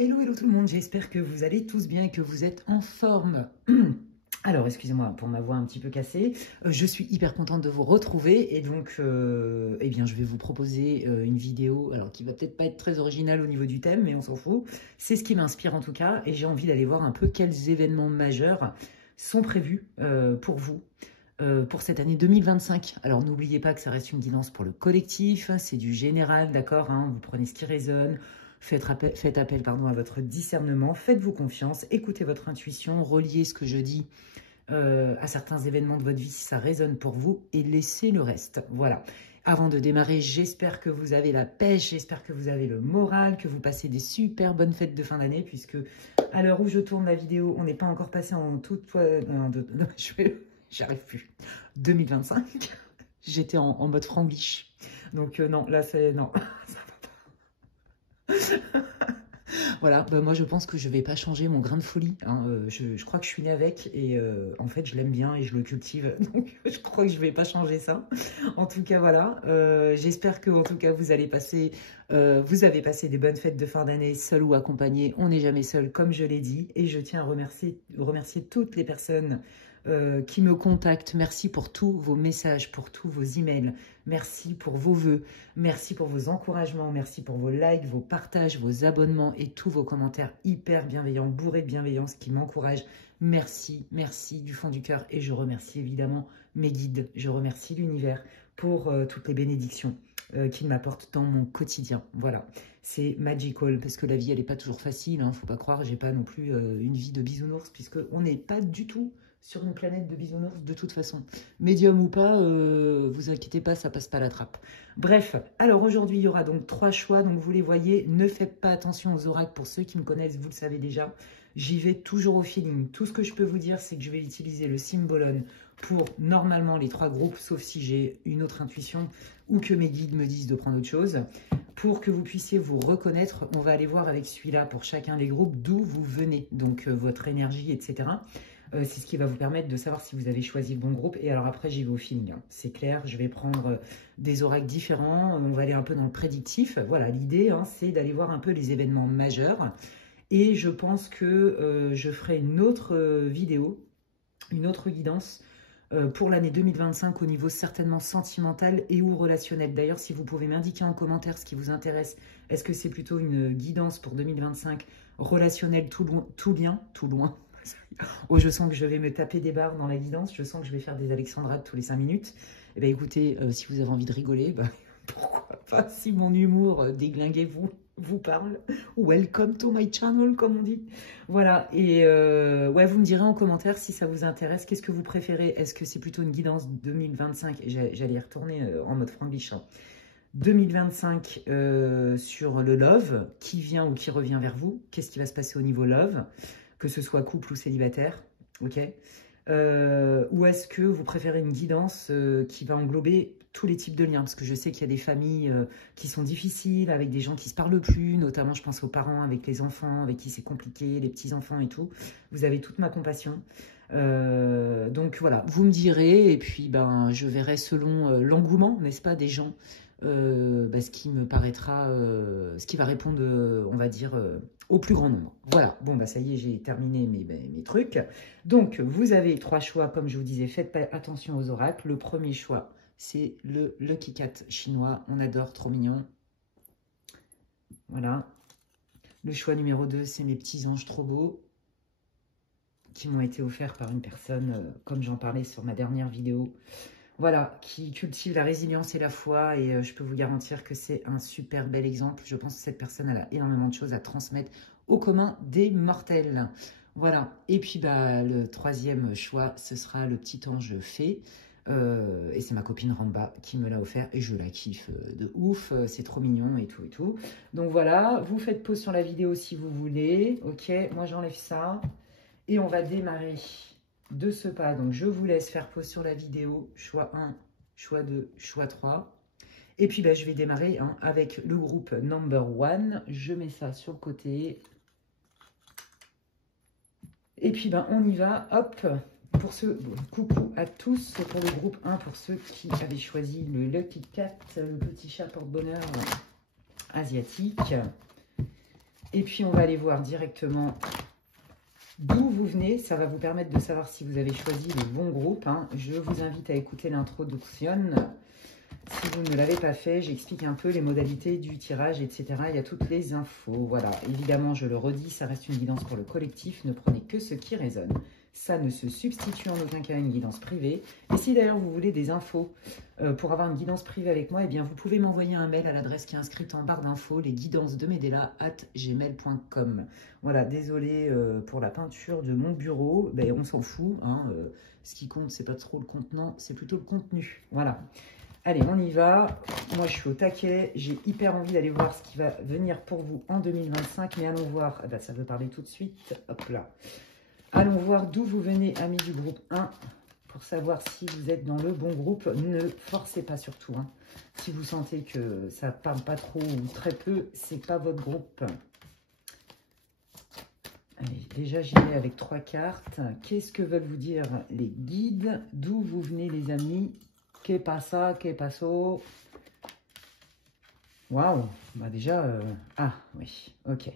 Hello, hello tout le monde, j'espère que vous allez tous bien et que vous êtes en forme. Alors, excusez-moi pour ma voix un petit peu cassée. Je suis hyper contente de vous retrouver et donc, eh bien, je vais vous proposer une vidéo, alors qui va peut-être pas être très originale au niveau du thème, mais on s'en fout. C'est ce qui m'inspire en tout cas et j'ai envie d'aller voir un peu quels événements majeurs sont prévus pour vous. Pour cette année 2025. Alors n'oubliez pas que ça reste une guidance pour le collectif, c'est du général, d'accord, hein, vous prenez ce qui résonne, faites appel pardon, à votre discernement, faites-vous confiance, écoutez votre intuition, reliez ce que je dis à certains événements de votre vie si ça résonne pour vous et laissez le reste. Voilà. Avant de démarrer, j'espère que vous avez la pêche, j'espère que vous avez le moral, que vous passez des super bonnes fêtes de fin d'année, puisque à l'heure où je tourne la vidéo, on n'est pas encore passé en toute... J'arrive plus. 2025, j'étais en mode franglish. Donc non, là c'est... Non, ça va pas. Voilà, bah, moi je pense que je vais pas changer mon grain de folie. Hein. Je crois que je suis née avec et en fait je l'aime bien et je le cultive. Donc je crois que je vais pas changer ça. En tout cas voilà, j'espère que en tout cas vous avez passé des bonnes fêtes de fin d'année, seul ou accompagné. On n'est jamais seul comme je l'ai dit. Et je tiens à remercier toutes les personnes qui me contactent. Merci pour tous vos messages, pour tous vos emails. Merci pour vos vœux. Merci pour vos encouragements. Merci pour vos likes, vos partages, vos abonnements et tous vos commentaires hyper bienveillants, bourrés de bienveillance qui m'encouragent. Merci, merci du fond du cœur. Et je remercie évidemment mes guides. Je remercie l'univers pour toutes les bénédictions qu'il m'apporte dans mon quotidien. Voilà, c'est magical parce que la vie, elle n'est pas toujours facile. Hein, faut pas croire, j'ai pas non plus une vie de bisounours puisque on n'est pas du tout sur une planète de bisounours de toute façon. Médium ou pas, vous inquiétez pas, ça passe pas la trappe. Bref, alors aujourd'hui, il y aura donc 3 choix, donc vous les voyez. Ne faites pas attention aux oracles, pour ceux qui me connaissent, vous le savez déjà. J'y vais toujours au feeling. Tout ce que je peux vous dire, c'est que je vais utiliser le Symbolon pour normalement les 3 groupes, sauf si j'ai une autre intuition ou que mes guides me disent de prendre autre chose. Pour que vous puissiez vous reconnaître, on va aller voir avec celui-là pour chacun des groupes d'où vous venez, donc votre énergie, etc. C'est ce qui va vous permettre de savoir si vous avez choisi le bon groupe. Et alors après, j'y vais au feeling. Hein. C'est clair, je vais prendre des oracles différents. On va aller un peu dans le prédictif. Voilà, l'idée, hein, c'est d'aller voir un peu les événements majeurs. Et je pense que je ferai une autre vidéo, une autre guidance pour l'année 2025 au niveau certainement sentimental et ou relationnel. D'ailleurs, si vous pouvez m'indiquer en commentaire ce qui vous intéresse, est-ce que c'est plutôt une guidance pour 2025 relationnel tout loin. Oh, je sens que je vais me taper des barres dans la guidance, je sens que je vais faire des alexandrates tous les 5 minutes. Eh bien écoutez, si vous avez envie de rigoler, bah, pourquoi pas, si mon humour déglingué vous parle. Welcome to my channel, comme on dit. Voilà, et ouais, vous me direz en commentaire si ça vous intéresse, qu'est-ce que vous préférez. Est-ce que c'est plutôt une guidance 2025, j'allais y retourner en mode franglish, hein. 2025 sur le love, qui vient ou qui revient vers vous, qu'est-ce qui va se passer au niveau love, que ce soit couple ou célibataire, ok, ou est-ce que vous préférez une guidance qui va englober tous les types de liens, parce que je sais qu'il y a des familles qui sont difficiles, avec des gens qui ne se parlent plus, notamment je pense aux parents avec les enfants, avec qui c'est compliqué, les petits-enfants et tout, vous avez toute ma compassion. Donc voilà, vous me direz, et puis ben, je verrai selon l'engouement, n'est-ce pas, des gens, ce qui me paraîtra, ce qui va répondre, on va dire, au plus grand nombre. Voilà, bon, bah ça y est, j'ai terminé mes trucs. Donc, vous avez 3 choix, comme je vous disais, faites attention aux oracles. Le premier choix, c'est le Lucky Cat chinois. On adore, trop mignon. Voilà. Le choix numéro 2, c'est mes petits anges trop beaux, qui m'ont été offerts par une personne, comme j'en parlais sur ma dernière vidéo. Voilà, qui cultive la résilience et la foi, et je peux vous garantir que c'est un super bel exemple. Je pense que cette personne, elle a énormément de choses à transmettre au commun des mortels. Voilà, et puis bah, le 3e choix, ce sera le petit ange fée, et c'est ma copine Ramba qui me l'a offert, et je la kiffe de ouf, c'est trop mignon et tout et tout. Donc voilà, vous faites pause sur la vidéo si vous voulez, ok, moi j'enlève ça, et on va démarrer de ce pas. Donc je vous laisse faire pause sur la vidéo, choix 1, choix 2, choix 3. Et puis bah, je vais démarrer hein, avec le groupe number 1. Je mets ça sur le côté. Et puis bah, on y va, hop. Pour ceux, bon, coucou à tous, pour le groupe 1, pour ceux qui avaient choisi le Lucky Cat, le petit chat porte-bonheur asiatique. Et puis, on va aller voir directement d'où vous venez. Ça va vous permettre de savoir si vous avez choisi le bon groupe. Hein. Je vous invite à écouter l'introduction. Si vous ne l'avez pas fait, j'explique un peu les modalités du tirage, etc. Il y a toutes les infos. Voilà, évidemment, je le redis, ça reste une guidance pour le collectif. Ne prenez que ce qui résonne. Ça ne se substitue en aucun cas à une guidance privée. Et si d'ailleurs vous voulez des infos pour avoir une guidance privée avec moi, eh bien vous pouvez m'envoyer un mail à l'adresse qui est inscrite en barre d'infos, lesguidancesdemedela@gmail.com. Voilà, désolé pour la peinture de mon bureau, ben, on s'en fout. Hein, ce qui compte, c'est pas trop le contenant, c'est plutôt le contenu. Voilà. Allez, on y va. Moi, je suis au taquet. J'ai hyper envie d'aller voir ce qui va venir pour vous en 2025. Mais allons voir. Ah ben, ça veut parler tout de suite. Hop là. Allons voir d'où vous venez, amis du groupe 1, pour savoir si vous êtes dans le bon groupe. Ne forcez pas surtout. Hein. Si vous sentez que ça parle pas trop ou très peu, c'est pas votre groupe. Allez, déjà, j'y vais avec 3 cartes. Qu'est-ce que veulent vous dire les guides? D'où vous venez, les amis? Que pasa, que paso? Waouh, bah déjà, ah oui, ok.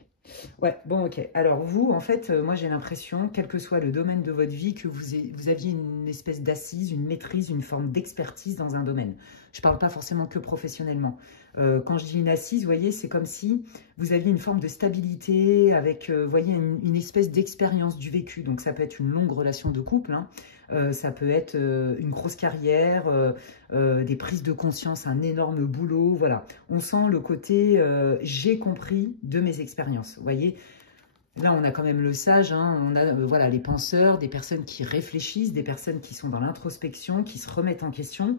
Ouais, bon, ok. Alors, vous, en fait, moi, j'ai l'impression, quel que soit le domaine de votre vie, que vous aviez une espèce d'assise, une maîtrise, une forme d'expertise dans un domaine. Je ne parle pas forcément que professionnellement. Quand je dis une assise, vous voyez, c'est comme si vous aviez une forme de stabilité avec, vous voyez, une espèce d'expérience du vécu. Donc, ça peut être une longue relation de couple, hein. Ça peut être une grosse carrière, des prises de conscience, un énorme boulot, voilà. On sent le côté j'ai compris de mes expériences, vous voyez. Là, on a quand même le sage, hein, on a voilà, les penseurs, des personnes qui réfléchissent, des personnes qui sont dans l'introspection, qui se remettent en question.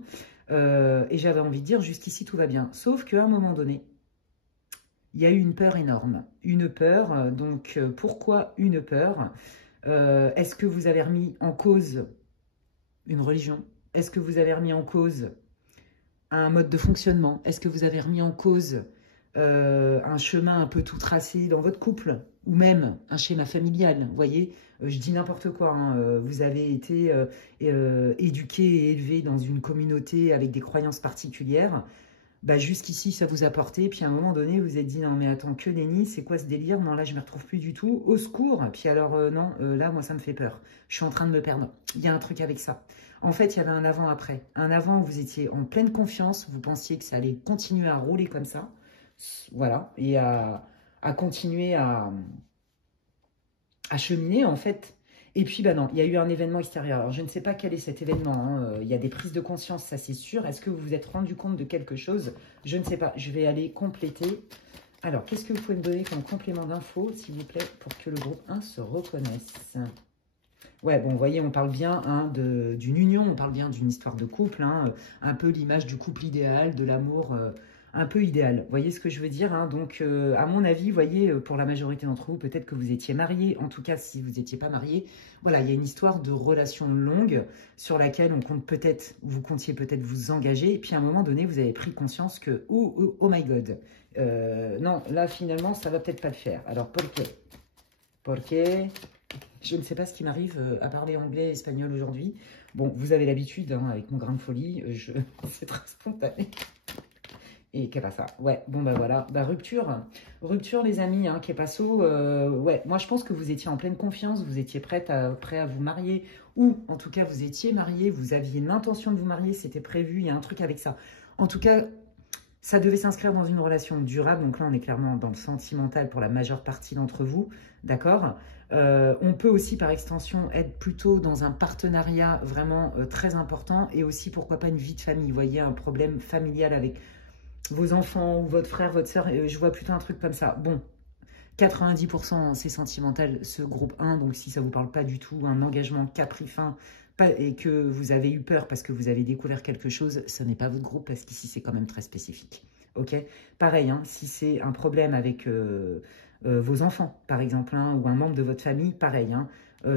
Et j'avais envie de dire, jusqu'ici, tout va bien. Sauf qu'à un moment donné, il y a eu une peur énorme. Une peur, donc pourquoi une peur? Est-ce que vous avez remis en cause une religion? Est-ce que vous avez remis en cause un mode de fonctionnement? Est-ce que vous avez remis en cause un chemin un peu tout tracé dans votre couple? Ou même un schéma familial, vous voyez? Je dis n'importe quoi, hein. Vous avez été éduqué et élevé dans une communauté avec des croyances particulières. Bah, jusqu'ici, ça vous a porté, puis à un moment donné, vous vous êtes dit, non mais attends, que nenni, c'est quoi ce délire? Non, là, je ne me retrouve plus du tout, au secours. Puis alors, non, là, moi, ça me fait peur. Je suis en train de me perdre. Il y a un truc avec ça. En fait, il y avait un avant-après. Un avant où vous étiez en pleine confiance, vous pensiez que ça allait continuer à rouler comme ça, voilà, et à continuer à cheminer, en fait. Et puis, bah non, il y a eu un événement extérieur. Alors, je ne sais pas quel est cet événement. Hein. Il y a des prises de conscience, ça c'est sûr. Est-ce que vous vous êtes rendu compte de quelque chose? Je ne sais pas. Je vais aller compléter. Alors, qu'est-ce que vous pouvez me donner comme complément d'infos, s'il vous plaît, pour que le groupe 1 se reconnaisse? Ouais, bon, vous voyez, on parle bien hein, d'une union, on parle bien d'une histoire de couple, hein, un peu l'image du couple idéal, de l'amour un peu idéal. Vous voyez ce que je veux dire hein? Donc, à mon avis, vous voyez, pour la majorité d'entre vous, peut-être que vous étiez mariés. En tout cas, si vous n'étiez pas mariés, voilà, il y a une histoire de relation longue sur laquelle on compte peut-être, vous comptiez peut-être vous engager. Et puis, à un moment donné, vous avez pris conscience que, oh my God, non, là, finalement, ça va peut-être pas le faire. Alors, porque, je ne sais pas ce qui m'arrive à parler anglais et espagnol aujourd'hui. Bon, vous avez l'habitude, hein, avec mon grain de folie, c'est très spontané. Et qu'est-ce que ça? Ouais, bon bah voilà, bah rupture, les amis, hein, qu'est passo, ouais, moi je pense que vous étiez en pleine confiance, vous étiez prêt à vous marier, ou en tout cas vous étiez marié, vous aviez l'intention de vous marier, c'était prévu, il y a un truc avec ça. En tout cas, ça devait s'inscrire dans une relation durable, donc là on est clairement dans le sentimental pour la majeure partie d'entre vous, d'accord? On peut aussi par extension être plutôt dans un partenariat vraiment très important, et aussi pourquoi pas une vie de famille, vous voyez, un problème familial avec vos enfants ou votre frère, votre soeur, je vois plutôt un truc comme ça. Bon, 90% c'est sentimental, ce groupe 1, donc si ça ne vous parle pas du tout, un engagement qui a pris fin et que vous avez eu peur parce que vous avez découvert quelque chose, ce n'est pas votre groupe parce qu'ici c'est quand même très spécifique. Ok? Pareil, hein, si c'est un problème avec vos enfants, par exemple, hein, ou un membre de votre famille, pareil, hein,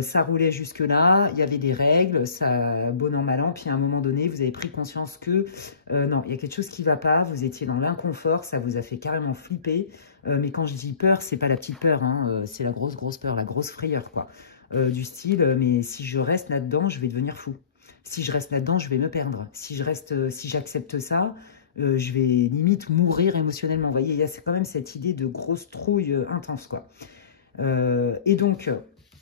ça roulait jusque-là, il y avait des règles, ça bon an, mal an, puis à un moment donné, vous avez pris conscience que non, il y a quelque chose qui ne va pas, vous étiez dans l'inconfort, ça vous a fait carrément flipper, mais quand je dis peur, c'est pas la petite peur, hein, c'est la grosse peur, la grosse frayeur, quoi, du style, mais si je reste là-dedans, je vais devenir fou. Si je reste là-dedans, je vais me perdre. Si j'accepte ça, je vais limite mourir émotionnellement. Vous voyez, il y a quand même cette idée de grosse trouille intense, quoi. Et donc,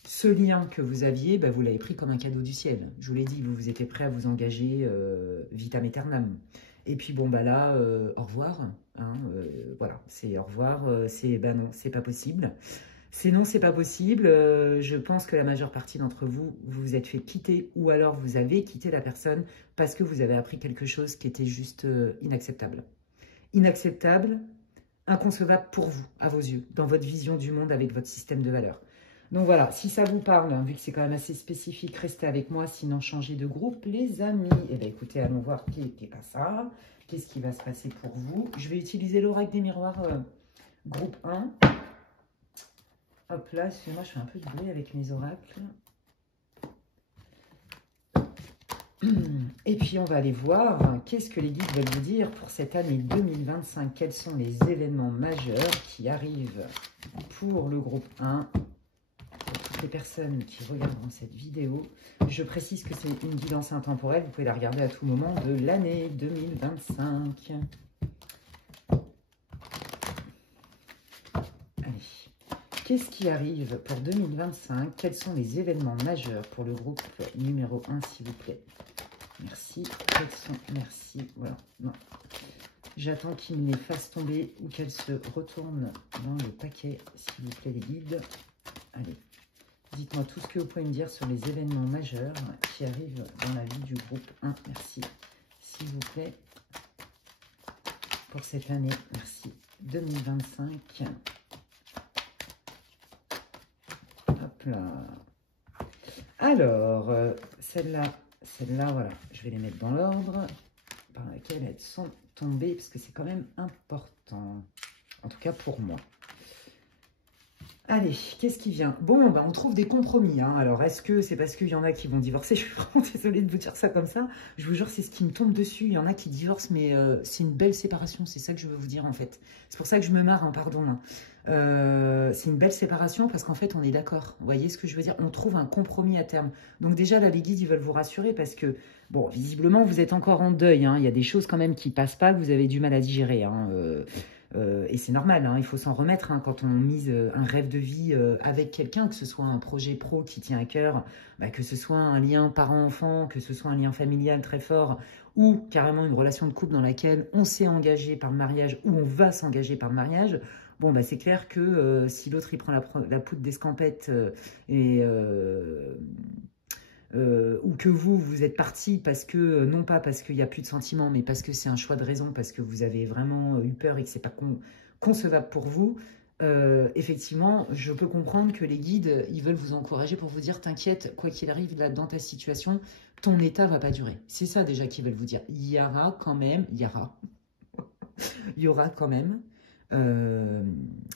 ce lien que vous aviez, bah, vous l'avez pris comme un cadeau du ciel. Je vous l'ai dit, vous étiez prêt à vous engager vitam aeternam. Et puis, bon, bah là, au revoir. Hein, voilà, c'est au revoir. C'est, bah non, c'est pas possible. C'est non, c'est pas possible. Je pense que la majeure partie d'entre vous, vous vous êtes fait quitter ou alors vous avez quitté la personne parce que vous avez appris quelque chose qui était juste inacceptable. Inacceptable, inconcevable pour vous, à vos yeux, dans votre vision du monde avec votre système de valeurs. Donc voilà, si ça vous parle, hein, vu que c'est quand même assez spécifique, restez avec moi, sinon changez de groupe, les amis. Eh bien écoutez, allons voir qui n'est pas ça. Qu'est-ce qui va se passer pour vous? Je vais utiliser l'oracle des miroirs groupe 1. Hop là, excusez-moi, je fais un peu de bruit avec mes oracles. Et puis, on va aller voir qu'est-ce que les guides veulent vous dire pour cette année 2025. Quels sont les événements majeurs qui arrivent pour le groupe 1, pour toutes les personnes qui regarderont cette vidéo. Je précise que c'est une guidance intemporelle. Vous pouvez la regarder à tout moment de l'année 2025. Qu'est-ce qui arrive pour 2025? Quels sont les événements majeurs pour le groupe numéro 1, s'il vous plaît? Merci. Quels sont... Merci. Voilà. Non. J'attends qu'il me les fasse tomber ou qu'elles se retournent dans le paquet, s'il vous plaît, les guides. Allez. Dites-moi tout ce que vous pouvez me dire sur les événements majeurs qui arrivent dans la vie du groupe 1. Merci. S'il vous plaît. Pour cette année. Merci. 2025. Hop là. Alors, celle-là, voilà, je vais les mettre dans l'ordre par lequel elles sont tombées, parce que c'est quand même important, en tout cas pour moi. Allez, qu'est-ce qui vient? Bon, bah, on trouve des compromis. Hein. Alors, est-ce que c'est parce qu'il y en a qui vont divorcer? Je suis vraiment désolée de vous dire ça comme ça. Je vous jure, c'est ce qui me tombe dessus. Il y en a qui divorcent, mais c'est une belle séparation. C'est ça que je veux vous dire, en fait. C'est pour ça que je me marre, hein, pardon. Hein. C'est une belle séparation parce qu'en fait, on est d'accord. Vous voyez ce que je veux dire? On trouve un compromis à terme. Donc déjà, là, les guides, ils veulent vous rassurer parce que, bon, visiblement, vous êtes encore en deuil. Hein. Il y a des choses quand même qui passent pas, que vous avez du mal à digérer. Hein. Et c'est normal, hein, il faut s'en remettre hein, quand on mise un rêve de vie avec quelqu'un, que ce soit un projet pro qui tient à cœur, bah, que ce soit un lien parent-enfant, que ce soit un lien familial très fort, ou carrément une relation de couple dans laquelle on s'est engagé par le mariage ou on va s'engager par le mariage. Bon, bah, c'est clair que si l'autre il prend la poudre d'escampette ou que vous êtes parti parce que, non pas parce qu'il n'y a plus de sentiments, mais parce que c'est un choix de raison, parce que vous avez vraiment eu peur et que ce n'est pas concevable pour vous, effectivement, je peux comprendre que les guides, ils veulent vous encourager pour vous dire, t'inquiète, quoi qu'il arrive là dans ta situation, ton état va pas durer. C'est ça déjà qu'ils veulent vous dire. Il y aura quand même, il y aura quand même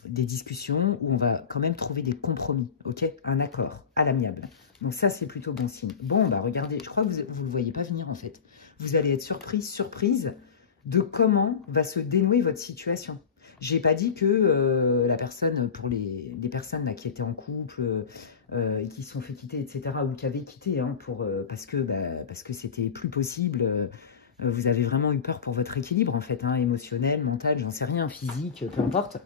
des discussions où on va quand même trouver des compromis, ok? Un accord à l'amiable. Donc ça, c'est plutôt bon signe. Bon, bah regardez, je crois que vous ne le voyez pas venir en fait. Vous allez être surprise de comment va se dénouer votre situation. J'ai pas dit que la personne, pour des personnes là, qui étaient en couple et qui se sont fait quitter, etc., ou qui avaient quitté hein, parce que c'était plus possible, vous avez vraiment eu peur pour votre équilibre en fait, hein, émotionnel, mental, j'en sais rien, physique, peu importe.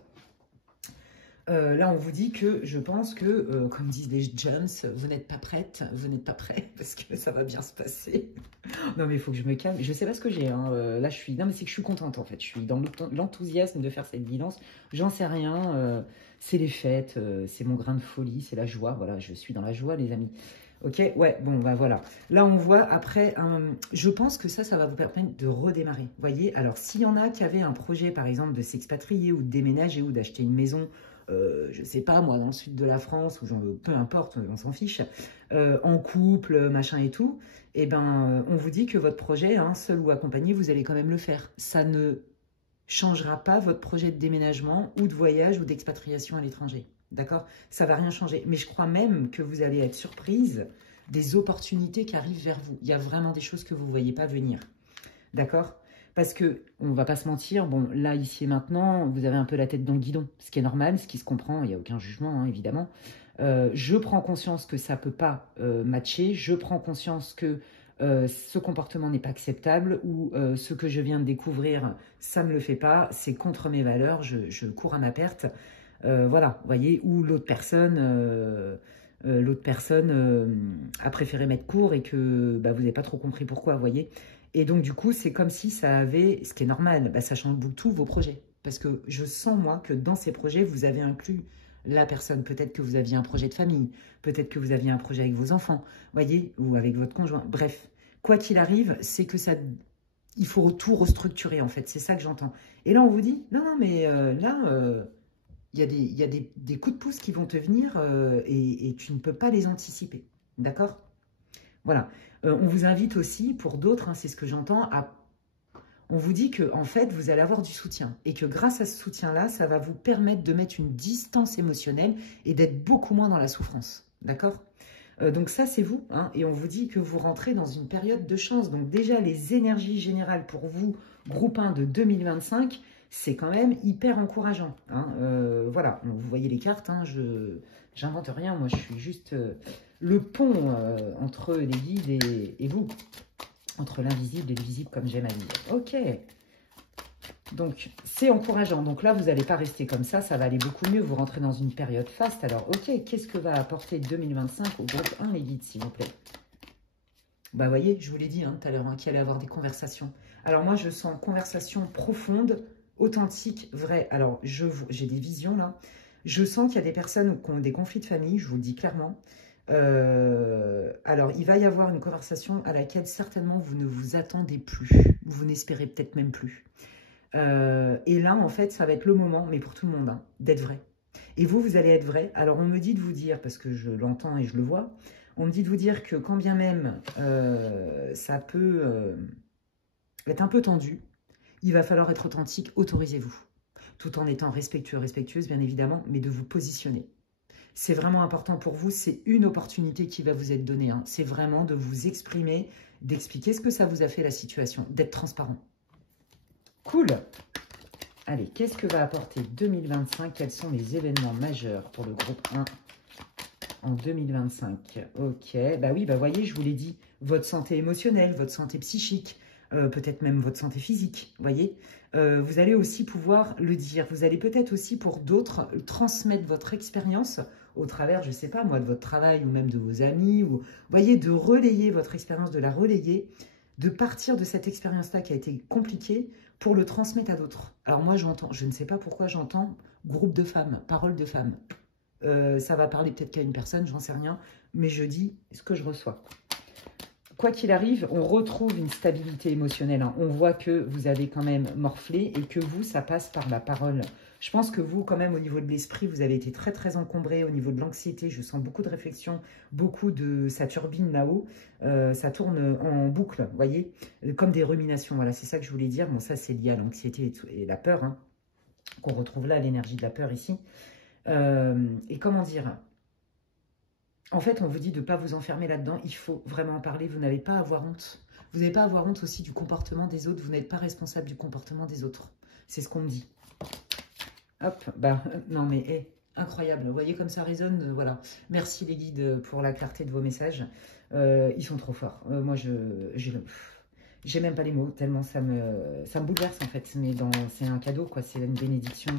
Là, on vous dit que je pense que, comme disent les jeunes, vous n'êtes pas prête, vous n'êtes pas prêt, parce que ça va bien se passer. Non, mais il faut que je me calme. Je ne sais pas ce que j'ai. Hein. Là, je suis... Non, mais c'est que je suis contente, en fait. Je suis dans l'enthousiasme de faire cette guidance. J'en sais rien. C'est les fêtes, c'est mon grain de folie, c'est la joie. Voilà, je suis dans la joie, les amis. Ok, ouais, bon, bah voilà. Là, on voit après, je pense que ça va vous permettre de redémarrer. Vous voyez, alors, s'il y en a qui avaient un projet, par exemple, de s'expatrier ou de déménager ou d'acheter une maison, je sais pas, moi, dans le sud de la France, ou peu importe, on s'en fiche, en couple, machin et tout, eh ben, on vous dit que votre projet, hein, seul ou accompagné, vous allez quand même le faire. Ça ne changera pas votre projet de déménagement ou de voyage ou d'expatriation à l'étranger. D'accord? Ça va rien changer. Mais je crois même que vous allez être surprise des opportunités qui arrivent vers vous. Il y a vraiment des choses que vous ne voyez pas venir. D'accord? Parce que, on ne va pas se mentir, bon, là, ici et maintenant, vous avez un peu la tête dans le guidon, ce qui est normal, ce qui se comprend, il n'y a aucun jugement, hein, évidemment. Je prends conscience que ça ne peut pas matcher, je prends conscience que ce comportement n'est pas acceptable ou ce que je viens de découvrir, ça ne me le fait pas, c'est contre mes valeurs, je cours à ma perte. Voilà, vous voyez, ou l'autre personne a préféré mettre court et que bah, vous n'avez pas trop compris pourquoi, vous voyez. Et donc, du coup, c'est comme si ça avait, ce qui est normal, bah, ça change tout vos projets. Parce que je sens, moi, que dans ces projets, vous avez inclus la personne. Peut-être que vous aviez un projet de famille, peut-être que vous aviez un projet avec vos enfants, voyez, ou avec votre conjoint. Bref, quoi qu'il arrive, c'est que ça, il faut tout restructurer, en fait. C'est ça que j'entends. Et là, on vous dit, non, non, mais il y a des coups de pouce qui vont te venir et tu ne peux pas les anticiper. D'accord? Voilà. On vous invite aussi, pour d'autres, hein, c'est ce que j'entends, on vous dit que en fait, vous allez avoir du soutien et que grâce à ce soutien-là, ça va vous permettre de mettre une distance émotionnelle et d'être beaucoup moins dans la souffrance. D'accord? Donc ça, c'est vous. Hein, et on vous dit que vous rentrez dans une période de chance. Donc déjà, les énergies générales pour vous, groupe 1 de 2025, c'est quand même hyper encourageant. Hein, voilà, donc, vous voyez les cartes, hein, je n'invente rien, moi je suis juste le pont entre les guides et vous. Entre l'invisible et le visible, comme j'aime à dire. Ok. Donc, c'est encourageant. Donc là, vous n'allez pas rester comme ça va aller beaucoup mieux. Vous rentrez dans une période faste. Alors, ok, qu'est-ce que va apporter 2025 au groupe 1, les guides, s'il vous plaît? Bah, vous voyez, je vous l'ai dit tout à l'heure, qu'il allait avoir des conversations. Alors, moi, je sens conversation profonde, authentique, vraie. Alors, j'ai des visions, là. Je sens qu'il y a des personnes qui ont des conflits de famille, je vous le dis clairement. Alors, il va y avoir une conversation à laquelle certainement vous ne vous attendez plus. Vous n'espérez peut-être même plus. Et là, en fait, ça va être le moment, mais pour tout le monde, hein, d'être vrai. Et vous, vous allez être vrai. Alors, on me dit de vous dire, parce que je l'entends et je le vois, on me dit de vous dire que quand bien même ça peut être un peu tendu, il va falloir être authentique, autorisez-vous. Tout en étant respectueux, respectueuse, bien évidemment, mais de vous positionner. C'est vraiment important pour vous, c'est une opportunité qui va vous être donnée. Hein. C'est vraiment de vous exprimer, d'expliquer ce que ça vous a fait la situation, d'être transparent. Cool. Allez, qu'est-ce que va apporter 2025? Quels sont les événements majeurs pour le groupe 1 en 2025? Ok, bah oui, bah voyez, je vous l'ai dit, votre santé émotionnelle, votre santé psychique, peut-être même votre santé physique, voyez. Vous allez aussi pouvoir le dire. Vous allez peut-être aussi pour d'autres transmettre votre expérience au travers, je ne sais pas moi, de votre travail ou même de vos amis. Ou, voyez, de relayer votre expérience, de la relayer, de partir de cette expérience-là qui a été compliquée pour le transmettre à d'autres. Alors moi, j'entends, je ne sais pas pourquoi j'entends groupe de femmes, parole de femmes. Ça va parler peut-être qu'à une personne, j'en sais rien, mais je dis ce que je reçois. Quoi qu'il arrive, on retrouve une stabilité émotionnelle. Hein. On voit que vous avez quand même morflé et que vous, ça passe par la parole. Je pense que vous, quand même, au niveau de l'esprit, vous avez été très, très encombré. Au niveau de l'anxiété, je sens beaucoup de réflexion, beaucoup de... Ça turbine là-haut, ça tourne en boucle, vous voyez, comme des ruminations. Voilà, c'est ça que je voulais dire. Bon, ça, c'est lié à l'anxiété et la peur, hein, qu'on retrouve là, l'énergie de la peur ici. Et comment dire ? En fait, on vous dit de ne pas vous enfermer là-dedans. Il faut vraiment en parler. Vous n'avez pas à avoir honte. Vous n'avez pas à avoir honte aussi du comportement des autres. Vous n'êtes pas responsable du comportement des autres. C'est ce qu'on me dit. Hop, bah non mais incroyable. Vous voyez comme ça résonne, voilà. Merci les guides pour la clarté de vos messages. Ils sont trop forts. Moi, j'ai même pas les mots tellement ça me bouleverse en fait. Mais c'est un cadeau quoi. C'est une bénédiction.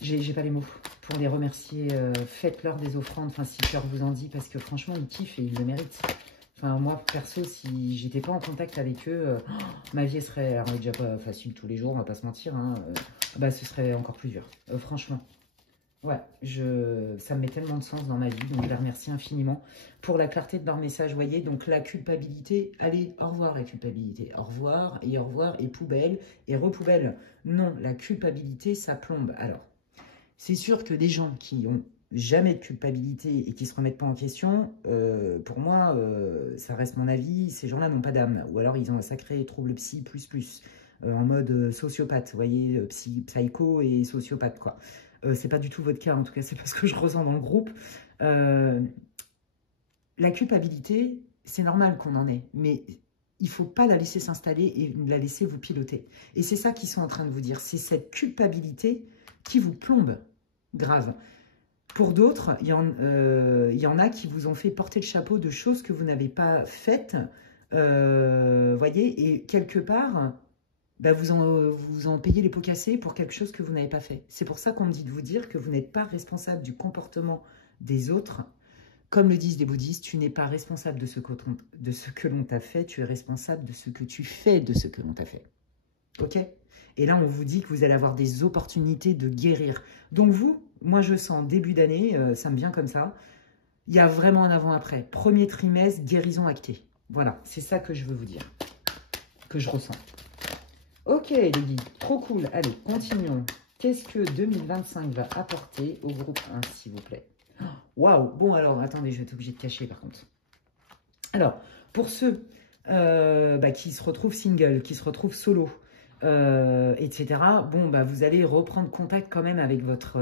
J'ai pas les mots pour les remercier. Faites-leur des offrandes, enfin, si le cœur vous en dit, parce que franchement, ils kiffent et ils le méritent. Enfin, moi, perso, si j'étais pas en contact avec eux, ma vie serait alors, déjà pas facile tous les jours, on va pas se mentir. Hein, bah, ce serait encore plus dur. Franchement. Ouais, ça me met tellement de sens dans ma vie, donc je les remercie infiniment pour la clarté de leur message, voyez, donc la culpabilité, allez, au revoir la culpabilité, au revoir, et poubelle, et repoubelle. Non, la culpabilité, ça plombe. Alors, c'est sûr que des gens qui ont jamais de culpabilité et qui se remettent pas en question, pour moi, ça reste mon avis, ces gens-là n'ont pas d'âme, ou alors ils ont un sacré trouble psy plus, en mode sociopathe, vous voyez, psycho et sociopathe, quoi. C'est pas du tout votre cas, en tout cas, c'est pas ce que je ressens dans le groupe. La culpabilité, c'est normal qu'on en ait, mais il faut pas la laisser s'installer et la laisser vous piloter. Et c'est ça qu'ils sont en train de vous dire. C'est cette culpabilité qui vous plombe grave. Pour d'autres, il y en a qui vous ont fait porter le chapeau de choses que vous n'avez pas faites, voyez, et quelque part, bah, vous en payez les pots cassés pour quelque chose que vous n'avez pas fait. C'est pour ça qu'on me dit de vous dire que vous n'êtes pas responsable du comportement des autres. Comme le disent les bouddhistes, tu n'es pas responsable de ce que l'on t'a fait, tu es responsable de ce que tu fais de ce que l'on t'a fait. Ok? Et là, on vous dit que vous allez avoir des opportunités de guérir. Donc vous, moi je sens début d'année, ça me vient comme ça, il y a vraiment un avant-après. Premier trimestre, guérison actée. Voilà, c'est ça que je veux vous dire, que je ressens. Ok les guides, trop cool. Allez, continuons. Qu'est-ce que 2025 va apporter au groupe 1, s'il vous plaît? Waouh. Bon alors, attendez, je vais être obligée de cacher par contre. Alors, pour ceux qui se retrouvent single, qui se retrouvent solo, etc. Bon, bah, vous allez reprendre contact quand même avec votre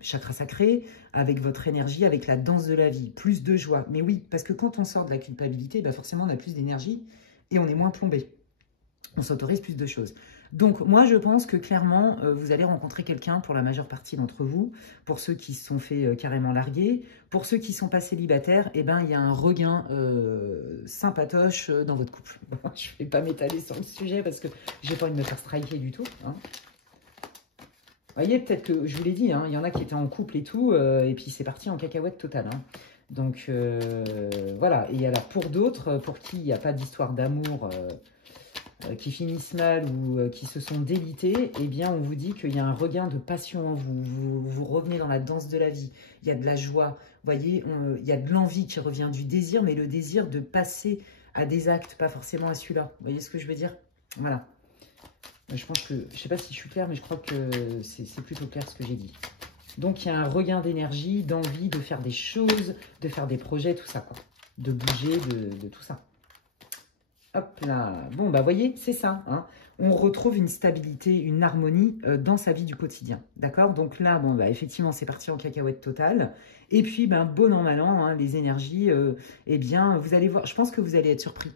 chakra sacré, avec votre énergie, avec la danse de la vie, plus de joie. Mais oui, parce que quand on sort de la culpabilité, bah, forcément on a plus d'énergie et on est moins plombé. On s'autorise plus de choses. Donc moi je pense que clairement vous allez rencontrer quelqu'un pour la majeure partie d'entre vous, pour ceux qui se sont fait carrément larguer, pour ceux qui ne sont pas célibataires, eh ben, il y a un regain sympatoche dans votre couple. Bon, je ne vais pas m'étaler sur le sujet parce que j'ai pas envie de me faire striker du tout. Hein. Vous voyez, peut-être que, je vous l'ai dit, hein, il y en a qui étaient en couple et tout, et puis c'est parti en cacahuète totale. Hein. Donc voilà, et il y a là pour d'autres, pour qui il n'y a pas d'histoire d'amour qui finissent mal ou qui se sont délités, eh bien, on vous dit qu'il y a un regain de passion en vous. Vous revenez dans la danse de la vie. Il y a de la joie. Vous voyez, il y a de l'envie qui revient du désir, mais le désir de passer à des actes, pas forcément à celui-là. Vous voyez ce que je veux dire? Voilà. Je pense que, je ne sais pas si je suis claire, mais je crois que c'est plutôt clair ce que j'ai dit. Donc, il y a un regain d'énergie, d'envie de faire des choses, de faire des projets, tout ça, quoi. De bouger, de tout ça. Hop là. Bon, bah, voyez, c'est ça. Hein. On retrouve une stabilité, une harmonie dans sa vie du quotidien. D'accord? Donc là, bon, bah, effectivement, c'est parti en cacahuète totale. Et puis, ben, bon an, mal an, hein, les énergies, eh bien, vous allez voir, je pense que vous allez être surpris.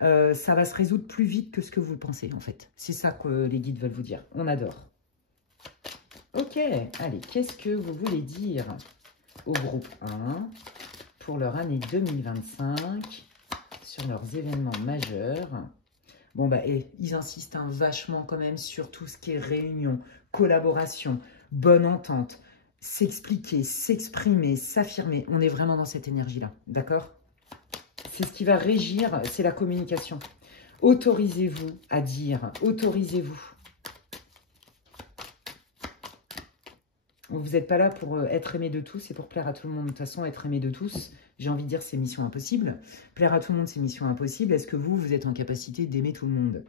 Ça va se résoudre plus vite que ce que vous pensez, en fait. C'est ça que les guides veulent vous dire. On adore. Ok, allez, qu'est-ce que vous voulez dire au groupe 1 pour leur année 2025 sur leurs événements majeurs? Bon, bah, et ils insistent hein, vachement quand même sur tout ce qui est réunion, collaboration, bonne entente, s'expliquer, s'exprimer, s'affirmer. On est vraiment dans cette énergie-là, d'accord? C'est ce qui va régir, c'est la communication. Autorisez-vous à dire, autorisez-vous. Vous n'êtes pas là pour être aimé de tous et pour plaire à tout le monde. De toute façon, être aimé de tous, j'ai envie de dire, c'est mission impossible. Plaire à tout le monde, c'est mission impossible. Est-ce que vous êtes en capacité d'aimer tout le monde?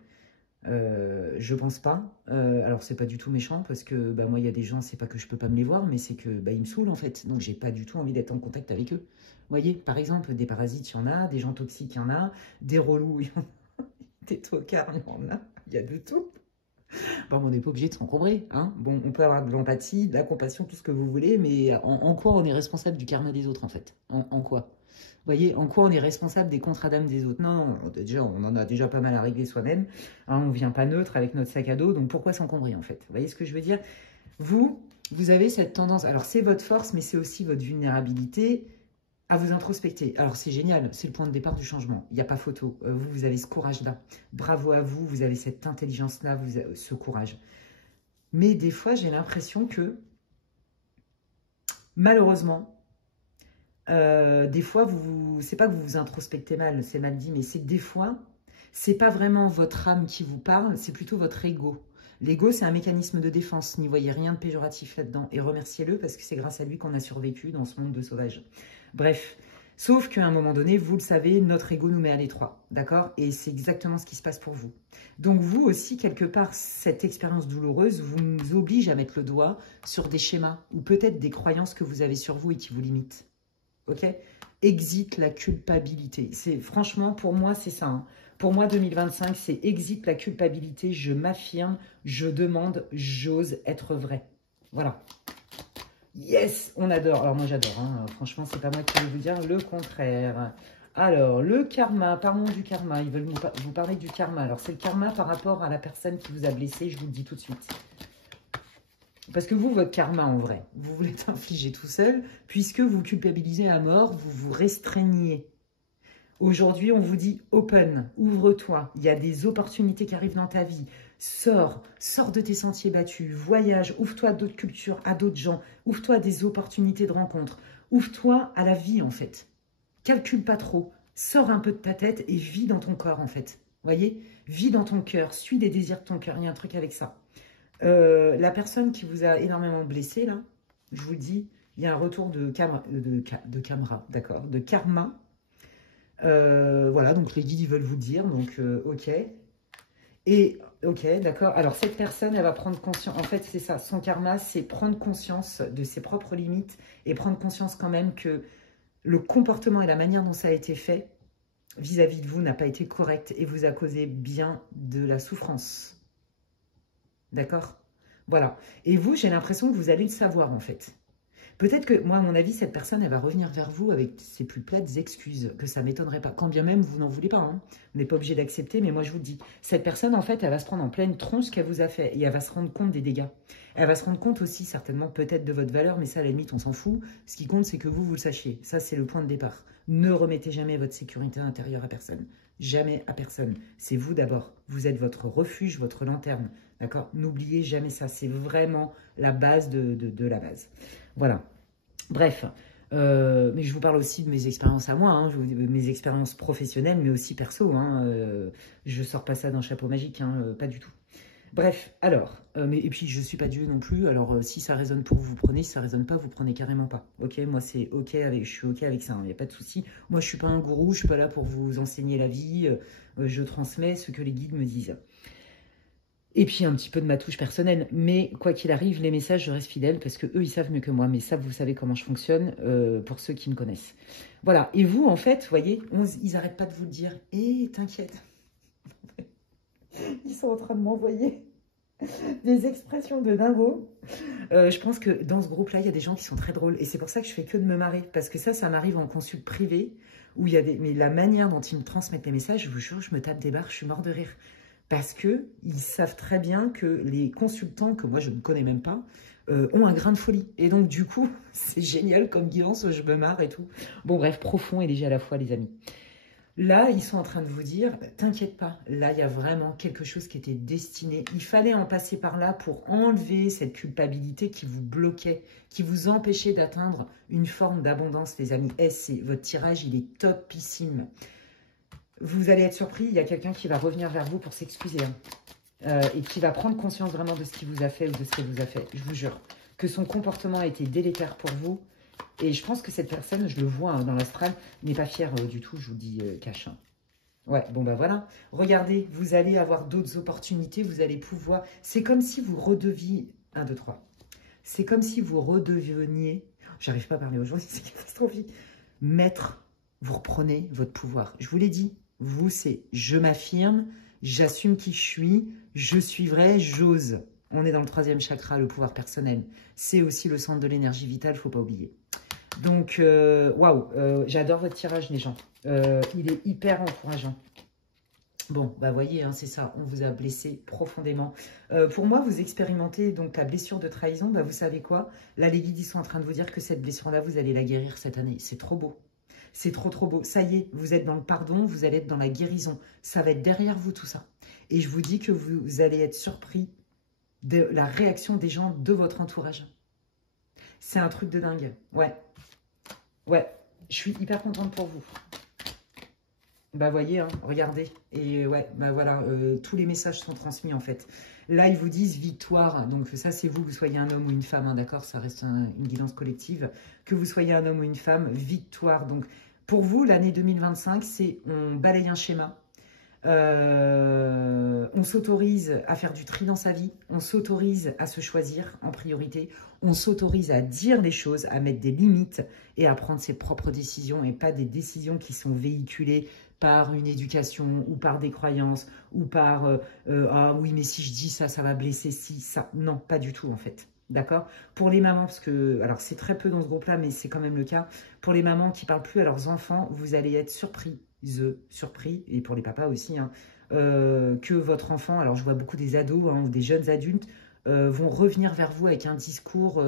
Je pense pas. Alors, c'est pas du tout méchant parce que bah, moi, il y a des gens, c'est pas que je peux pas me les voir, mais c'est que bah, ils me saoulent en fait. Donc, j'ai pas du tout envie d'être en contact avec eux. Vous voyez, par exemple, des parasites, il y en a, des gens toxiques, il y en a, des relous, il y en a, des tocards, il y en a, il y a de tout. Bon, on n'est pas obligé de s'encombrer. Hein. Bon, on peut avoir de l'empathie, de la compassion, tout ce que vous voulez, mais en quoi on est responsable du karma des autres, en fait? En quoi? Vous voyez, en quoi on est responsable des contrats d'âme des autres? Non, déjà, on en a déjà pas mal à régler soi-même. Hein, on ne vient pas neutre avec notre sac à dos, donc pourquoi s'encombrer, en fait? Vous voyez ce que je veux dire? Vous avez cette tendance, alors c'est votre force, mais c'est aussi votre vulnérabilité à vous introspecter. Alors c'est génial, c'est le point de départ du changement. Il n'y a pas photo. Vous avez ce courage-là. Bravo à vous, vous avez cette intelligence-là, vous avez ce courage. Mais des fois, j'ai l'impression que, malheureusement, des fois, c'est pas que vous vous introspectez mal, c'est mal dit, mais c'est que des fois, c'est pas vraiment votre âme qui vous parle, c'est plutôt votre ego. L'ego, c'est un mécanisme de défense. N'y voyez rien de péjoratif là-dedans. Et remerciez-le parce que c'est grâce à lui qu'on a survécu dans ce monde de sauvages. Bref, sauf qu'à un moment donné, vous le savez, notre ego nous met à l'étroit. D'accord? Et c'est exactement ce qui se passe pour vous. Donc vous aussi, quelque part, cette expérience douloureuse vous nous oblige à mettre le doigt sur des schémas ou peut-être des croyances que vous avez sur vous et qui vous limitent. Ok? Exit la culpabilité. Franchement, pour moi, c'est ça. Hein. Pour moi, 2025, c'est exit la culpabilité. Je m'affirme, je demande, j'ose être vrai. Voilà. Yes, on adore. Alors moi, j'adore. Hein. Franchement, c'est pas moi qui vais vous dire le contraire. Alors, le karma, parlons du karma. Ils veulent vous parler du karma. Alors, c'est le karma par rapport à la personne qui vous a blessé. Je vous le dis tout de suite. Parce que vous, votre karma, en vrai, vous voulez infliger tout seul, puisque vous culpabilisez à mort, vous vous restreignez. Aujourd'hui, on vous dit open, ouvre-toi. Il y a des opportunités qui arrivent dans ta vie. Sors de tes sentiers battus, voyage, ouvre-toi à d'autres cultures, à d'autres gens, ouvre-toi à des opportunités de rencontre, ouvre-toi à la vie en fait. Calcule pas trop, sors un peu de ta tête et vis dans ton corps en fait. Voyez, vis dans ton cœur, suis les désirs de ton cœur. Il y a un truc avec ça. La personne qui vous a énormément blessé là, je vous dis, il y a un retour de karma. Voilà, donc les guides, ils veulent vous le dire, donc ok. Et, ok, d'accord. Alors, cette personne, elle va prendre conscience, en fait, c'est ça, son karma, c'est prendre conscience de ses propres limites et prendre conscience quand même que le comportement et la manière dont ça a été fait vis-à-vis de vous n'a pas été correct et vous a causé bien de la souffrance. D'accord? Voilà. Et vous, j'ai l'impression que vous allez le savoir, en fait. Peut-être que, moi, à mon avis, cette personne, elle va revenir vers vous avec ses plus plates excuses, que ça ne m'étonnerait pas. Quand bien même, vous n'en voulez pas, hein. Vous n'êtes pas obligé d'accepter, mais moi, je vous le dis. Cette personne, en fait, elle va se prendre en pleine tronche ce qu'elle vous a fait et elle va se rendre compte des dégâts. Elle va se rendre compte aussi, certainement, peut-être de votre valeur, mais ça, à la limite, on s'en fout. Ce qui compte, c'est que vous le sachiez. Ça, c'est le point de départ. Ne remettez jamais votre sécurité intérieure à personne. Jamais à personne. C'est vous d'abord. Vous êtes votre refuge, votre lanterne. D'accord? N'oubliez jamais ça. C'est vraiment la base de la base. Voilà. Bref, mais je vous parle aussi de mes expériences à moi, hein, mes expériences professionnelles, mais aussi perso. Hein, je sors pas ça d'un chapeau magique, hein, pas du tout. Bref, alors, et puis je suis pas Dieu non plus, alors si ça résonne pour vous, vous prenez, si ça résonne pas, vous prenez carrément pas. Ok, moi c'est ok, je suis ok avec ça, il n'y a pas de souci. Moi je suis pas un gourou, je suis pas là pour vous enseigner la vie, je transmets ce que les guides me disent. Et puis un petit peu de ma touche personnelle. Mais quoi qu'il arrive, les messages, je reste fidèle parce que eux, ils savent mieux que moi. Mais ça, vous savez comment je fonctionne pour ceux qui me connaissent. Voilà. Et vous, en fait, vous voyez, ils n'arrêtent pas de vous le dire. Et t'inquiète. Ils sont en train de m'envoyer des expressions de dingo. Je pense que dans ce groupe-là, il y a des gens qui sont très drôles. Et c'est pour ça que je fais que de me marrer. Parce que ça m'arrive en consulte privé. Où il y a des... Mais la manière dont ils me transmettent les messages, je vous jure, je me tape des barres, je suis mort de rire. Parce qu'ils savent très bien que les consultants, que moi je ne connais même pas, ont un grain de folie. Et donc du coup, c'est génial comme guidance, je me marre et tout. Bon bref, profond et léger à la fois les amis. Là, ils sont en train de vous dire, t'inquiète pas, là il y a vraiment quelque chose qui était destiné. Il fallait en passer par là pour enlever cette culpabilité qui vous bloquait, qui vous empêchait d'atteindre une forme d'abondance les amis. Votre tirage, il est topissime. Vous allez être surpris, il y a quelqu'un qui va revenir vers vous pour s'excuser. Hein, et qui va prendre conscience vraiment de ce qu'il vous a fait ou de ce qu'elle vous a fait. Je vous jure que son comportement a été délétère pour vous. Et je pense que cette personne, je le vois hein, dans l'astral, n'est pas fière du tout, je vous dis cash. Hein. Ouais, bon bah voilà. Regardez, vous allez avoir d'autres opportunités, vous allez pouvoir... C'est comme si vous redeviez... 1, 2, 3. C'est comme si vous redeveniez... J'arrive pas à parler aujourd'hui, c'est catastrophique. Maître, vous reprenez votre pouvoir. Je vous l'ai dit. Vous, c'est je m'affirme, j'assume qui je suis vrai, j'ose. On est dans le 3e chakra, le pouvoir personnel. C'est aussi le centre de l'énergie vitale, il ne faut pas oublier. Donc, waouh, j'adore votre tirage, les gens. Il est hyper encourageant. Bon, bah voyez, hein, c'est ça, on vous a blessé profondément. Pour moi, vous expérimentez donc la blessure de trahison. Bah, vous savez quoi? Là, les guides, ils sont en train de vous dire que cette blessure-là, vous allez la guérir cette année. C'est trop beau. C'est trop, trop beau. Ça y est, vous êtes dans le pardon, vous allez être dans la guérison. Ça va être derrière vous, tout ça. Et je vous dis que vous allez être surpris de la réaction des gens de votre entourage. C'est un truc de dingue. Ouais. Ouais. Je suis hyper contente pour vous. Bah, voyez, hein, regardez. Et ouais, bah voilà, tous les messages sont transmis, en fait. Là, ils vous disent victoire. Donc, ça, c'est vous soyez un homme ou une femme, hein, d'accord? Ça reste une guidance collective. Que vous soyez un homme ou une femme, victoire. Donc, pour vous, l'année 2025, c'est on balaye un schéma. On s'autorise à faire du tri dans sa vie. On s'autorise à se choisir en priorité. On s'autorise à dire les choses, à mettre des limites et à prendre ses propres décisions et pas des décisions qui sont véhiculées par une éducation ou par des croyances ou par ah oui mais si je dis ça, ça va blesser, si ça, non pas du tout en fait, d'accord? Pour les mamans, parce que alors c'est très peu dans ce groupe là mais c'est quand même le cas, pour les mamans qui parlent plus à leurs enfants, vous allez être surpris, et pour les papas aussi, hein, que votre enfant, alors je vois beaucoup des ados hein, ou des jeunes adultes, vont revenir vers vous avec un discours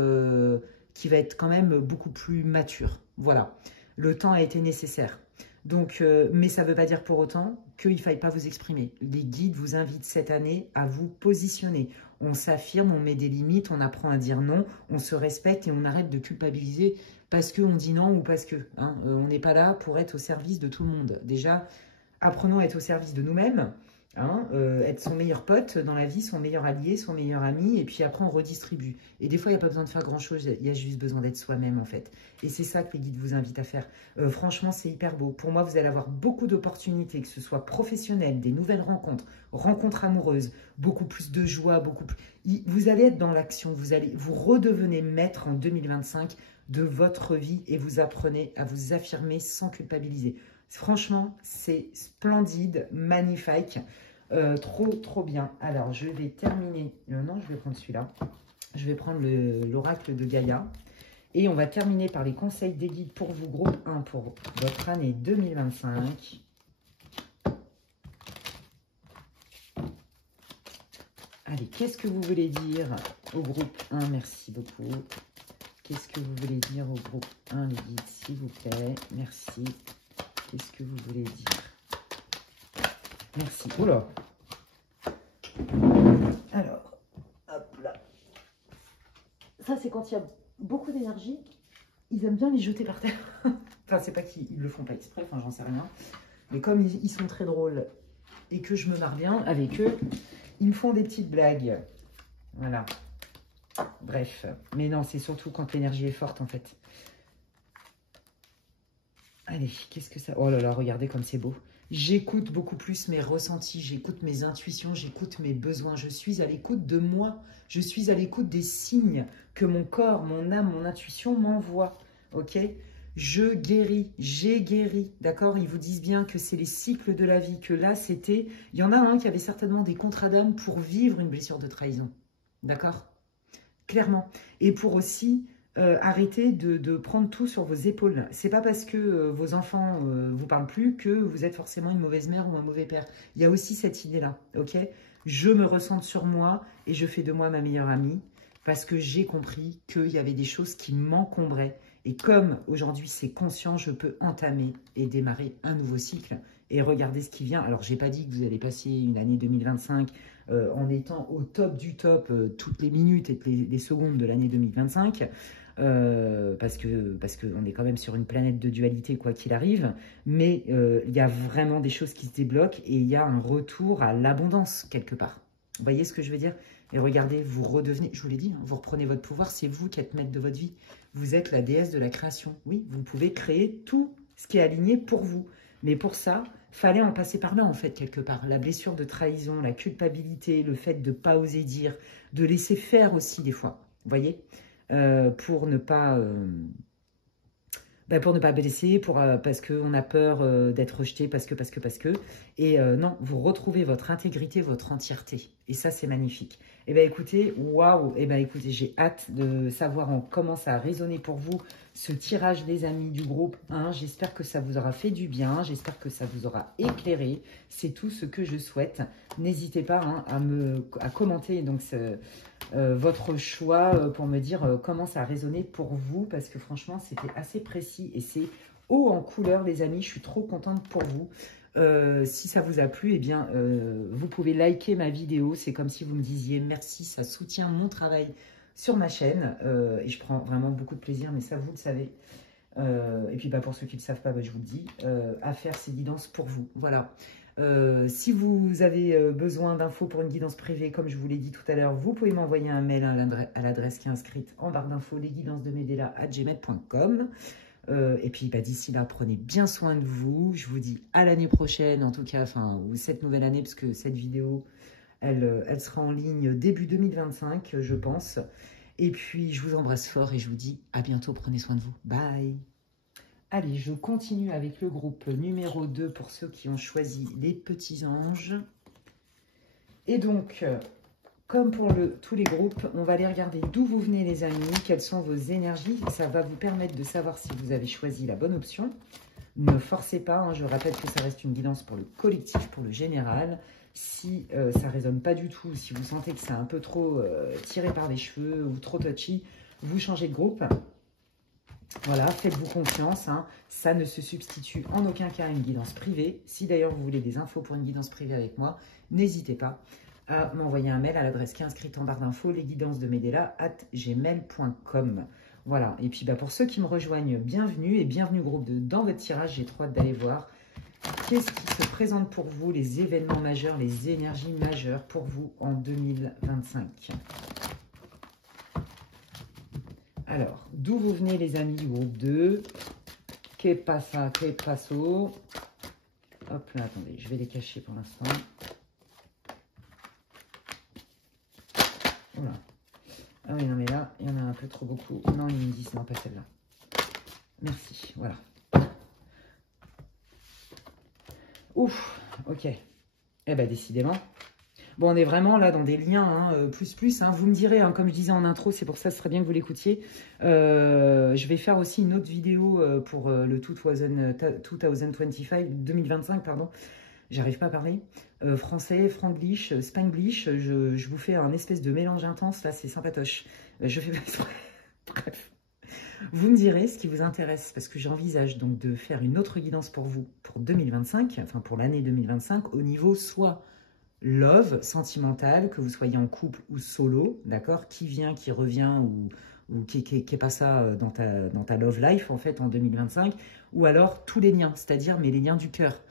qui va être quand même beaucoup plus mature. Voilà, le temps a été nécessaire. Donc, mais ça ne veut pas dire pour autant qu'il ne faille pas vous exprimer. Les guides vous invitent cette année à vous positionner. On s'affirme, on met des limites, on apprend à dire non, on se respecte et on arrête de culpabiliser parce qu'on dit non ou parce que. Hein, on n'est pas là pour être au service de tout le monde. Déjà, apprenons à être au service de nous-mêmes. Hein, être son meilleur pote dans la vie, son meilleur allié, son meilleur ami, et puis après on redistribue. Et des fois, il n'y a pas besoin de faire grand-chose, il y a juste besoin d'être soi-même en fait. Et c'est ça que les guides vous invitent à faire. Franchement, c'est hyper beau. Pour moi, vous allez avoir beaucoup d'opportunités, que ce soit professionnelles, des nouvelles rencontres, rencontres amoureuses, beaucoup plus de joie, beaucoup plus... Vous allez être dans l'action, vous redevenez maître en 2025 de votre vie et vous apprenez à vous affirmer sans culpabiliser. Franchement, c'est splendide, magnifique. Trop bien. Alors, je vais terminer. Non, je vais prendre celui-là. Je vais prendre l'oracle de Gaïa. Et on va terminer par les conseils des guides pour vous, groupe 1, pour votre année 2025. Allez, qu'est-ce que vous voulez dire au groupe 1? Merci beaucoup. Qu'est-ce que vous voulez dire au groupe 1, les guides, s'il vous plaît? Merci. Qu'est-ce que vous voulez dire? Merci. Oula. Alors, hop là. Ça, c'est quand il y a beaucoup d'énergie. Ils aiment bien les jeter par terre. Enfin, c'est pas qu'ils le font pas exprès, enfin, j'en sais rien. Mais comme ils sont très drôles et que je me marre bien avec eux, ils me font des petites blagues. Voilà. Bref. Mais non, c'est surtout quand l'énergie est forte, en fait. Allez, qu'est-ce que ça... Oh là là, regardez comme c'est beau. J'écoute beaucoup plus mes ressentis, j'écoute mes intuitions, j'écoute mes besoins. Je suis à l'écoute de moi. Je suis à l'écoute des signes que mon corps, mon âme, mon intuition m'envoient. Ok? Je guéris, j'ai guéri. D'accord? Ils vous disent bien que c'est les cycles de la vie. Que là, c'était... Il y en a un qui avait certainement des contrats d'âme pour vivre une blessure de trahison. D'accord? Clairement. Et pour aussi... arrêtez de prendre tout sur vos épaules. C'est pas parce que vos enfants vous parlent plus que vous êtes forcément une mauvaise mère ou un mauvais père. Il y a aussi cette idée-là, ok? Je me ressens sur moi et je fais de moi ma meilleure amie parce que j'ai compris qu'il y avait des choses qui m'encombraient. Et comme aujourd'hui c'est conscient, je peux entamer et démarrer un nouveau cycle et regarder ce qui vient. Alors, j'ai pas dit que vous allez passer une année 2025 en étant au top du top toutes les minutes et les secondes de l'année 2025. Parce qu'on est quand même sur une planète de dualité quoi qu'il arrive, mais il y a vraiment des choses qui se débloquent et il y a un retour à l'abondance quelque part. Vous voyez ce que je veux dire? Et regardez, vous redevenez, je vous l'ai dit, hein, vous reprenez votre pouvoir, c'est vous qui êtes maître de votre vie. Vous êtes la déesse de la création. Oui, vous pouvez créer tout ce qui est aligné pour vous. Mais pour ça, fallait en passer par là en fait quelque part. La blessure de trahison, la culpabilité, le fait de ne pas oser dire, de laisser faire aussi des fois. Vous voyez? Pour ne pas blesser, parce qu'on a peur d'être rejeté, parce que. Et non, vous retrouvez votre intégrité, votre entièreté. Et ça, c'est magnifique. Eh bien, écoutez, waouh! Eh bien, écoutez, j'ai hâte de savoir comment ça a résonné pour vous, ce tirage des amis du groupe 1. J'espère que ça vous aura fait du bien. J'espère que ça vous aura éclairé. C'est tout ce que je souhaite. N'hésitez pas hein, à commenter donc votre choix pour me dire comment ça a résonné pour vous. Parce que franchement, c'était assez précis et c'est haut en couleur, les amis. Je suis trop contente pour vous. Si ça vous a plu, eh bien, vous pouvez liker ma vidéo. C'est comme si vous me disiez merci, ça soutient mon travail sur ma chaîne. Et je prends vraiment beaucoup de plaisir, mais ça, vous le savez. Et puis, pour ceux qui ne le savent pas, je vous le dis, à faire ces guidances pour vous. Voilà. Si vous avez besoin d'infos pour une guidance privée, comme je vous l'ai dit tout à l'heure, vous pouvez m'envoyer un mail à l'adresse qui est inscrite en barre d'infos, lesguidancesdemedela@gmail.com. Et puis d'ici là, prenez bien soin de vous. Je vous dis à l'année prochaine, en tout cas, ou cette nouvelle année, parce que cette vidéo, elle sera en ligne début 2025, je pense. Et puis, je vous embrasse fort et je vous dis à bientôt. Prenez soin de vous. Bye. Allez, je continue avec le groupe numéro 2 pour ceux qui ont choisi les petits anges. Et donc... comme pour tous les groupes, on va aller regarder d'où vous venez les amis, quelles sont vos énergies. Ça va vous permettre de savoir si vous avez choisi la bonne option. Ne forcez pas, hein, je rappelle que ça reste une guidance pour le collectif, pour le général. Si ça ne résonne pas du tout, si vous sentez que c'est un peu trop tiré par les cheveux ou trop touchy, vous changez de groupe. Voilà, faites-vous confiance, hein. Ça ne se substitue en aucun cas à une guidance privée. Si d'ailleurs vous voulez des infos pour une guidance privée avec moi, n'hésitez pas à m'envoyer un mail à l'adresse qui est inscrite en barre d'infos, lesguidancesdemedela@gmail.com. Voilà, et puis pour ceux qui me rejoignent, bienvenue et bienvenue groupe 2 dans votre tirage. J'ai trop hâte d'aller voir qu'est-ce qui se présente pour vous, les événements majeurs, les énergies majeures pour vous en 2025. Alors, d'où vous venez les amis du groupe 2? Que pasa, que paso? Hop là, attendez, je vais les cacher pour l'instant. Voilà. Ah oui, non mais là, il y en a un peu trop beaucoup. Non, ils me disent, non, pas celle-là. Merci, voilà. Ouf, ok. Eh ben, décidément. Bon, on est vraiment là dans des liens, hein, plus. Hein. Vous me direz, hein, comme je disais en intro, c'est pour ça, ce serait bien que vous l'écoutiez. Je vais faire aussi une autre vidéo pour le 2025, pardon. J'arrive pas à parler. Français, franglish, spanglish. Je vous fais un espèce de mélange intense, là, c'est sympatoche. Je fais pas exprès. Bref. Vous me direz ce qui vous intéresse, parce que j'envisage donc de faire une autre guidance pour vous pour 2025, enfin pour l'année 2025, au niveau soit love, sentimental, que vous soyez en couple ou solo, d'accord, qui vient, qui revient ou qui est pas ça dans ta love life en fait en 2025, ou alors tous les liens, c'est-à-dire mais les liens du cœur,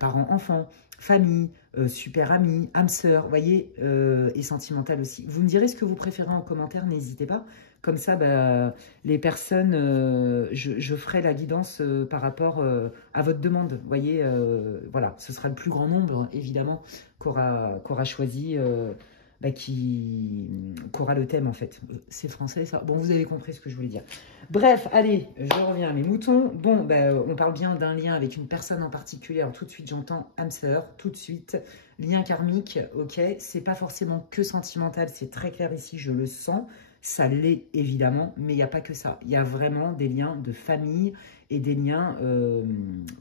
parents, enfants, famille, super amis, âme sœur, voyez, et sentimental aussi. Vous me direz ce que vous préférez en commentaire, n'hésitez pas. Comme ça, les personnes, je ferai la guidance par rapport à votre demande. Vous voyez, voilà, ce sera le plus grand nombre, évidemment, qu'aura choisi, qu'aura le thème, en fait. C'est français, ça? Bon, vous avez compris ce que je voulais dire. Bref, allez, je reviens à mes moutons. Bon, on parle bien d'un lien avec une personne en particulier. Alors, tout de suite, j'entends âme sœur, tout de suite. Lien karmique, ok. C'est pas forcément que sentimental, c'est très clair ici, je le sens. Ça l'est évidemment, mais il n'y a pas que ça. Il y a vraiment des liens de famille et des liens,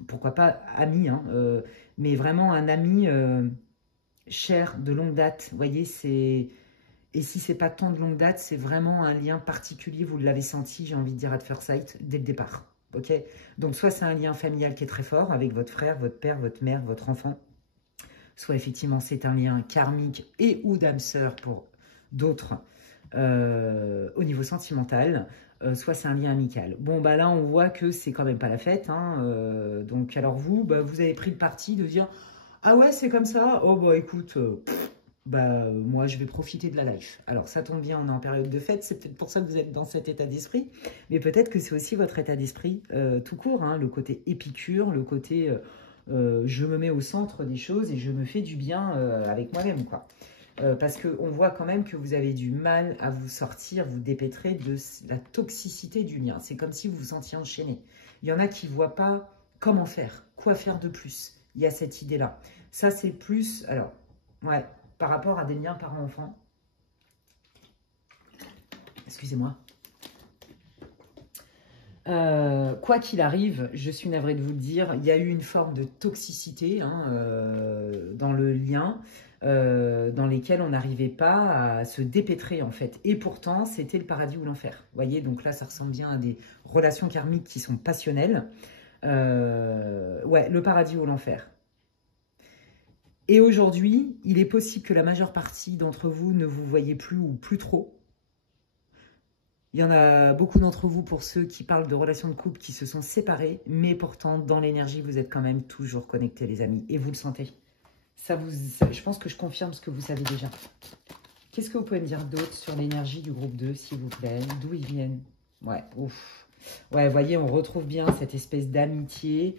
pourquoi pas amis, hein, mais vraiment un ami cher, de longue date. Vous voyez, c'est... Et si c'est pas tant de longue date, c'est vraiment un lien particulier, vous l'avez senti, j'ai envie de dire, at first sight, dès le départ. Ok. Donc, soit c'est un lien familial qui est très fort, avec votre frère, votre père, votre mère, votre enfant. Soit effectivement, c'est un lien karmique et ou d'âme sœur pour d'autres. Au niveau sentimental, soit c'est un lien amical. Bon, là, on voit que c'est quand même pas la fête. Hein, donc, alors vous, vous avez pris le parti de dire « Ah ouais, c'est comme ça. Oh, écoute, moi, je vais profiter de la life. » Alors, ça tombe bien, on est en période de fête. C'est peut-être pour ça que vous êtes dans cet état d'esprit. Mais peut-être que c'est aussi votre état d'esprit tout court. Hein, le côté épicure, le côté je me mets au centre des choses et je me fais du bien avec moi-même, quoi. Parce qu'on voit quand même que vous avez du mal à vous sortir, vous dépêtrer de la toxicité du lien. C'est comme si vous vous sentiez enchaîné. Il y en a qui ne voient pas comment faire, quoi faire de plus. Il y a cette idée-là. Ça, c'est plus, alors, ouais, par rapport à des liens parents-enfants. Excusez-moi. Quoi qu'il arrive, je suis navrée de vous le dire, il y a eu une forme de toxicité hein, dans le lien, dans lesquels on n'arrivait pas à se dépêtrer en fait. Et pourtant, c'était le paradis ou l'enfer. Vous voyez, donc là, ça ressemble bien à des relations karmiques qui sont passionnelles. Ouais, le paradis ou l'enfer. Et aujourd'hui, il est possible que la majeure partie d'entre vous ne vous voyez plus ou plus trop. Il y en a beaucoup d'entre vous, pour ceux qui parlent de relations de couple, qui se sont séparés, mais pourtant, dans l'énergie, vous êtes quand même toujours connectés, les amis, et vous le sentez. Je pense que je confirme ce que vous savez déjà. Qu'est-ce que vous pouvez me dire d'autre sur l'énergie du groupe 2, s'il vous plaît? D'où ils viennent? Ouais, ouf. Ouais, vous voyez, on retrouve bien cette espèce d'amitié,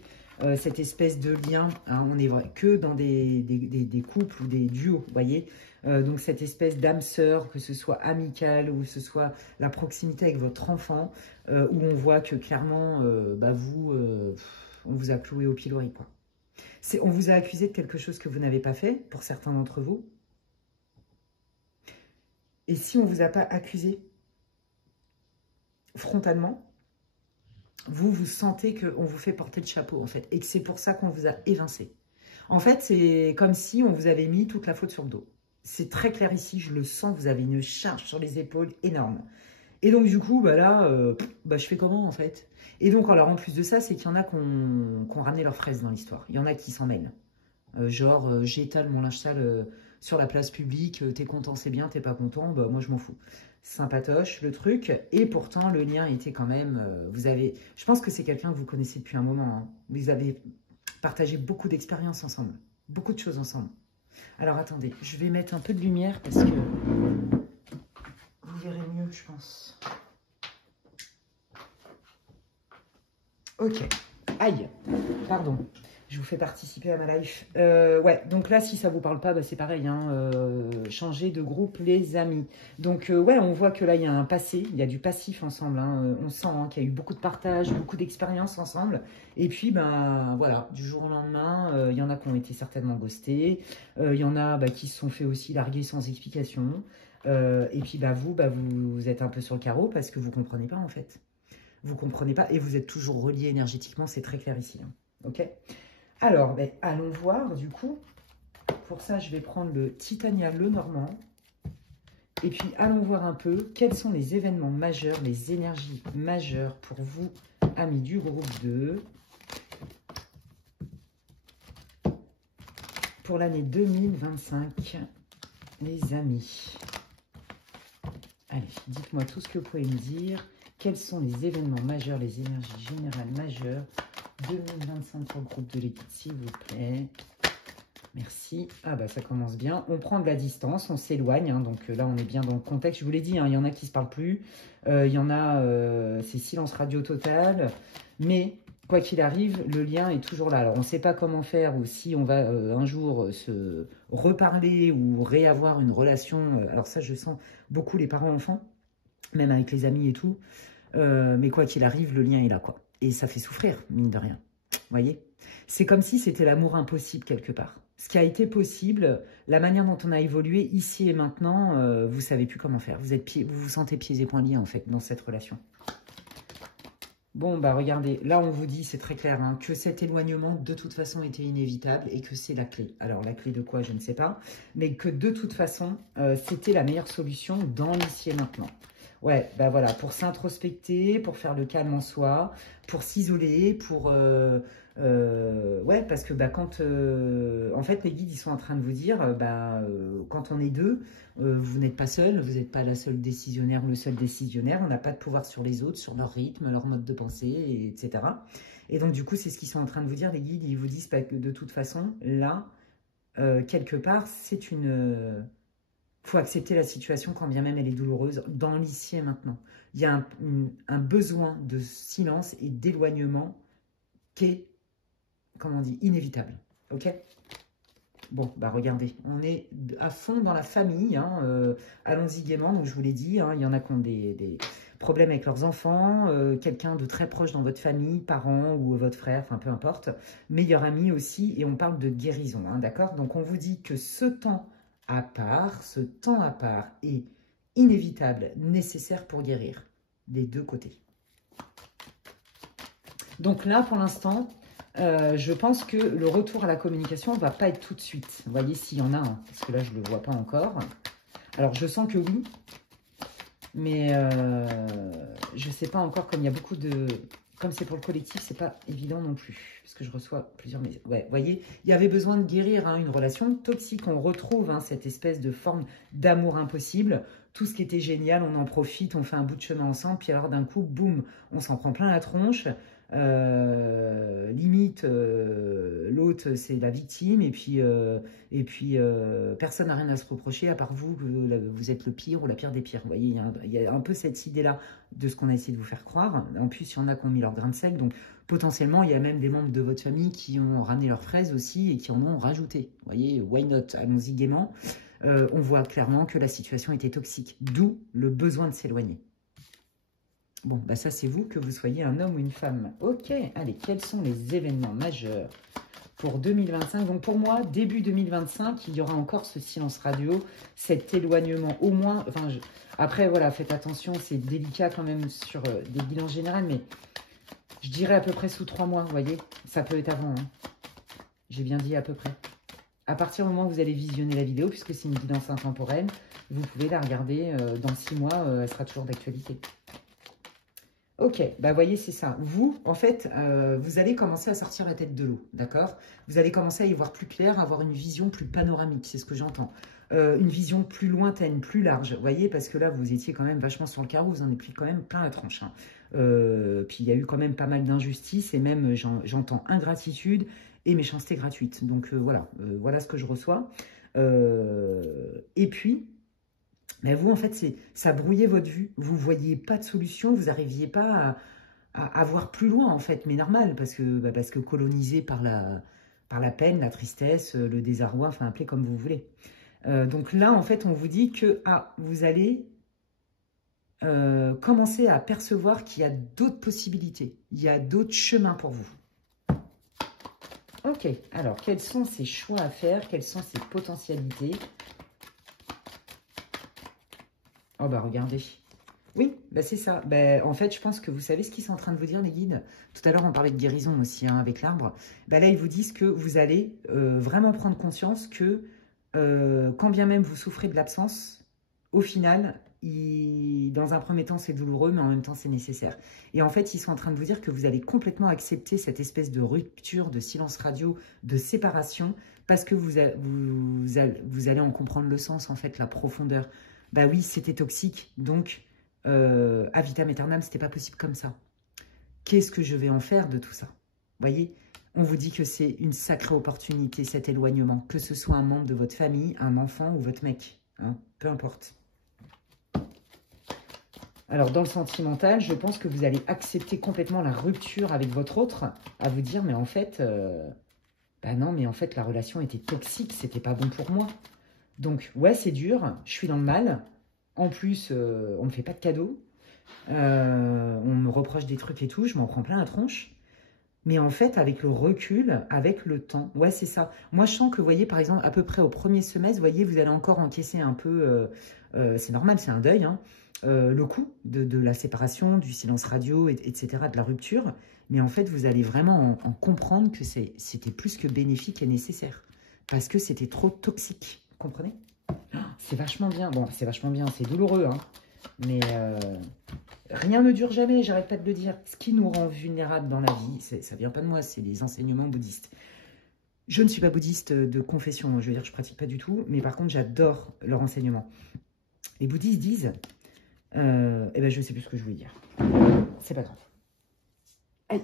cette espèce de lien. Hein, on n'est que dans des couples ou des duos, vous voyez. Donc cette espèce d'âme sœur, que ce soit amicale ou que ce soit la proximité avec votre enfant, où on voit que clairement, on vous a cloué au pilori, quoi. On vous a accusé de quelque chose que vous n'avez pas fait, pour certains d'entre vous. Et si on ne vous a pas accusé frontalement, vous sentez qu'on vous fait porter le chapeau, en fait, et que c'est pour ça qu'on vous a évincé. En fait, c'est comme si on vous avait mis toute la faute sur le dos. C'est très clair ici, je le sens, vous avez une charge sur les épaules énorme. Et donc, du coup, bah là, je fais comment, en fait? Et donc, alors, en plus de ça, c'est qu'il y en a qui ont ramené leurs fraises dans l'histoire. Il y en a qui s'en mêlent. J'étale mon linge sale sur la place publique, t'es content, c'est bien, t'es pas content, bah, moi, je m'en fous. Sympatoche, le truc. Et pourtant, le lien était quand même... je pense que c'est quelqu'un que vous connaissez depuis un moment. Hein. Vous avez partagé beaucoup d'expériences ensemble. Beaucoup de choses ensemble. Alors, attendez, je vais mettre un peu de lumière parce que... Vous verrez mieux, je pense. Ok. Aïe. Pardon. Je vous fais participer à ma life. Ouais, donc là, si ça vous parle pas, bah, c'est pareil. Hein, changer de groupe, les amis. Donc, ouais, on voit que là, il y a un passé. Il y a du passif ensemble. Hein, on sent hein, qu'il y a eu beaucoup de partage, beaucoup d'expériences ensemble. Et puis, ben voilà, du jour au lendemain, il y en a qui ont été certainement ghostés. Il y en a qui se sont fait aussi larguer sans explication. Et puis, vous êtes un peu sur le carreau parce que vous ne comprenez pas, en fait. Vous ne comprenez pas et vous êtes toujours relié énergétiquement. C'est très clair ici. Hein, ok. Alors, allons voir, du coup. Pour ça, je vais prendre le Titania Lenormand. Et puis, allons voir un peu quels sont les événements majeurs, les énergies majeures pour vous, amis du groupe 2. Pour l'année 2025, les amis. Allez, dites-moi tout ce que vous pouvez me dire. Quels sont les événements majeurs, les énergies générales majeures 2025 pour le groupe de l'équipe, s'il vous plaît. Merci. Ah bah ça commence bien. On prend de la distance, on s'éloigne. Hein, donc là, on est bien dans le contexte. Je vous l'ai dit, hein, il y en a qui ne se parlent plus. Il y en a, c'est silence radio total. Mais quoi qu'il arrive, le lien est toujours là. Alors, on ne sait pas comment faire ou si on va un jour se reparler ou réavoir une relation. Alors ça, je sens beaucoup les parents-enfants, même avec les amis et tout. Mais quoi qu'il arrive, le lien est là, quoi. Et ça fait souffrir, mine de rien. Vous voyez? C'est comme si c'était l'amour impossible, quelque part. Ce qui a été possible, la manière dont on a évolué, ici et maintenant, vous ne savez plus comment faire. Vous vous sentez pieds et poings liés, en fait, dans cette relation. Bon, bah regardez, là, on vous dit, c'est très clair, hein, que cet éloignement, de toute façon, était inévitable et que c'est la clé. Alors, la clé de quoi, je ne sais pas. Mais que, de toute façon, c'était la meilleure solution dans l'ici et maintenant. Ouais, bah voilà, pour s'introspecter, pour faire le calme en soi, pour s'isoler, pour... ouais, parce que quand... en fait, les guides, ils sont en train de vous dire, quand on est deux, vous n'êtes pas seul, vous n'êtes pas la seule décisionnaire ou le seul décisionnaire, on n'a pas de pouvoir sur les autres, sur leur rythme, leur mode de pensée, etc. Et donc, du coup, c'est ce qu'ils sont en train de vous dire, les guides, ils vous disent que de toute façon, là, quelque part, c'est une... faut accepter la situation quand bien même elle est douloureuse, dans l'ici et maintenant. Il y a un besoin de silence et d'éloignement qui est, comment on dit, inévitable. Ok? Bon, bah regardez, on est à fond dans la famille. Hein, allons-y gaiement, donc je vous l'ai dit. Hein, il y en a qui ont des problèmes avec leurs enfants, quelqu'un de très proche dans votre famille, parents ou votre frère, enfin peu importe. Meilleur ami aussi, et on parle de guérison, hein, d'accord? Donc on vous dit que ce temps à part est inévitable, nécessaire pour guérir, des deux côtés. Donc là, pour l'instant, je pense que le retour à la communication ne va pas être tout de suite. Vous voyez, s'il y en a un, parce que là, je ne le vois pas encore. Alors, je sens que oui, mais je ne sais pas encore, comme il y a beaucoup de... Comme c'est pour le collectif, c'est pas évident non plus, parce que je reçois plusieurs messages. Ouais, vous voyez, il y avait besoin de guérir une relation toxique. On retrouve cette espèce de forme d'amour impossible. Tout ce qui était génial, on en profite, on fait un bout de chemin ensemble, puis alors d'un coup, boum, on s'en prend plein la tronche. Limite, l'autre, c'est la victime, et puis personne n'a rien à se reprocher, à part vous, vous êtes le pire ou la pire des pires. Vous voyez, il y a un peu cette idée-là de ce qu'on a essayé de vous faire croire. En plus, il y en a qui ont mis leur grain de sel, donc potentiellement, il y a même des membres de votre famille qui ont ramené leurs fraises aussi et qui en ont rajouté. Vous voyez, why not? Allons-y gaiement. On voit clairement que la situation était toxique, d'où le besoin de s'éloigner. Bon, bah ça, c'est vous, que vous soyez un homme ou une femme. Ok, allez, quels sont les événements majeurs pour 2025? Donc, pour moi, début 2025, il y aura encore ce silence radio, cet éloignement, au moins... Enfin, après, voilà, faites attention, c'est délicat quand même sur des bilans généraux, mais je dirais à peu près sous 3 mois, vous voyez. Ça peut être avant, hein. J'ai bien dit à peu près. À partir du moment où vous allez visionner la vidéo, puisque c'est une guidance intemporelle, vous pouvez la regarder dans 6 mois, elle sera toujours d'actualité. Ok, bah voyez, c'est ça. Vous, en fait, vous allez commencer à sortir la tête de l'eau, d'accord? Vous allez commencer à y voir plus clair, à avoir une vision plus panoramique, c'est ce que j'entends. Une vision plus lointaine, plus large, vous voyez? Parce que là, vous étiez quand même vachement sur le carreau, vous en avez pris quand même plein la tronche. Hein. Puis il y a eu quand même pas mal d'injustices et même, j'entends ingratitude et méchanceté gratuite. Donc voilà, voilà ce que je reçois. Et puis... Mais vous, en fait, ça brouillait votre vue. Vous ne voyiez pas de solution, vous n'arriviez pas à voir plus loin, en fait. Mais normal, parce que colonisé par la peine, la tristesse, le désarroi, enfin, appelez comme vous voulez. Donc là, en fait, on vous dit que vous allez commencer à percevoir qu'il y a d'autres possibilités. Il y a d'autres chemins pour vous. Ok, alors, quels sont ces choix à faire? Quelles sont ces potentialités? Oh bah regardez. Oui, bah c'est ça. Bah, en fait, je pense que vous savez ce qu'ils sont en train de vous dire, les guides. Tout à l'heure, on parlait de guérison aussi, hein, avec l'arbre. Bah là, ils vous disent que vous allez vraiment prendre conscience que quand bien même vous souffrez de l'absence, au final, dans un premier temps, c'est douloureux, mais en même temps, c'est nécessaire. Et en fait, ils sont en train de vous dire que vous allez complètement accepter cette espèce de rupture, de silence radio, de séparation, parce que vous allez en comprendre le sens, en fait, la profondeur. Bah oui, c'était toxique, donc à vitam aeternam, c'était pas possible comme ça. Qu'est-ce que je vais en faire de tout ça? Vous voyez, on vous dit que c'est une sacrée opportunité, cet éloignement, que ce soit un membre de votre famille, un enfant ou votre mec, hein, peu importe. Alors, dans le sentimental, je pense que vous allez accepter complètement la rupture avec votre autre, à vous dire, mais en fait, bah non, mais en fait, la relation était toxique, c'était pas bon pour moi. Donc, ouais, c'est dur, je suis dans le mal. En plus, on ne me fait pas de cadeaux. On me reproche des trucs et tout, je m'en prends plein la tronche. Mais en fait, avec le recul, avec le temps, ouais, c'est ça. Moi, je sens que, vous voyez, par exemple, à peu près au premier semestre, vous voyez, vous allez encore encaisser un peu, c'est normal, c'est un deuil, hein, le coup de la séparation, du silence radio, etc., de la rupture. Mais en fait, vous allez vraiment en comprendre que c'était plus que bénéfique et nécessaire. Parce que c'était trop toxique. Comprenez? C'est vachement bien. Bon, c'est vachement bien, c'est douloureux, hein. Mais rien ne dure jamais, j'arrête pas de le dire. Ce qui nous rend vulnérables dans la vie, ça vient pas de moi, c'est les enseignements bouddhistes. Je ne suis pas bouddhiste de confession, je veux dire, je pratique pas du tout, mais par contre, j'adore leur enseignement. Les bouddhistes disent, eh ben, je sais plus ce que je voulais dire. C'est pas grave. Aïe.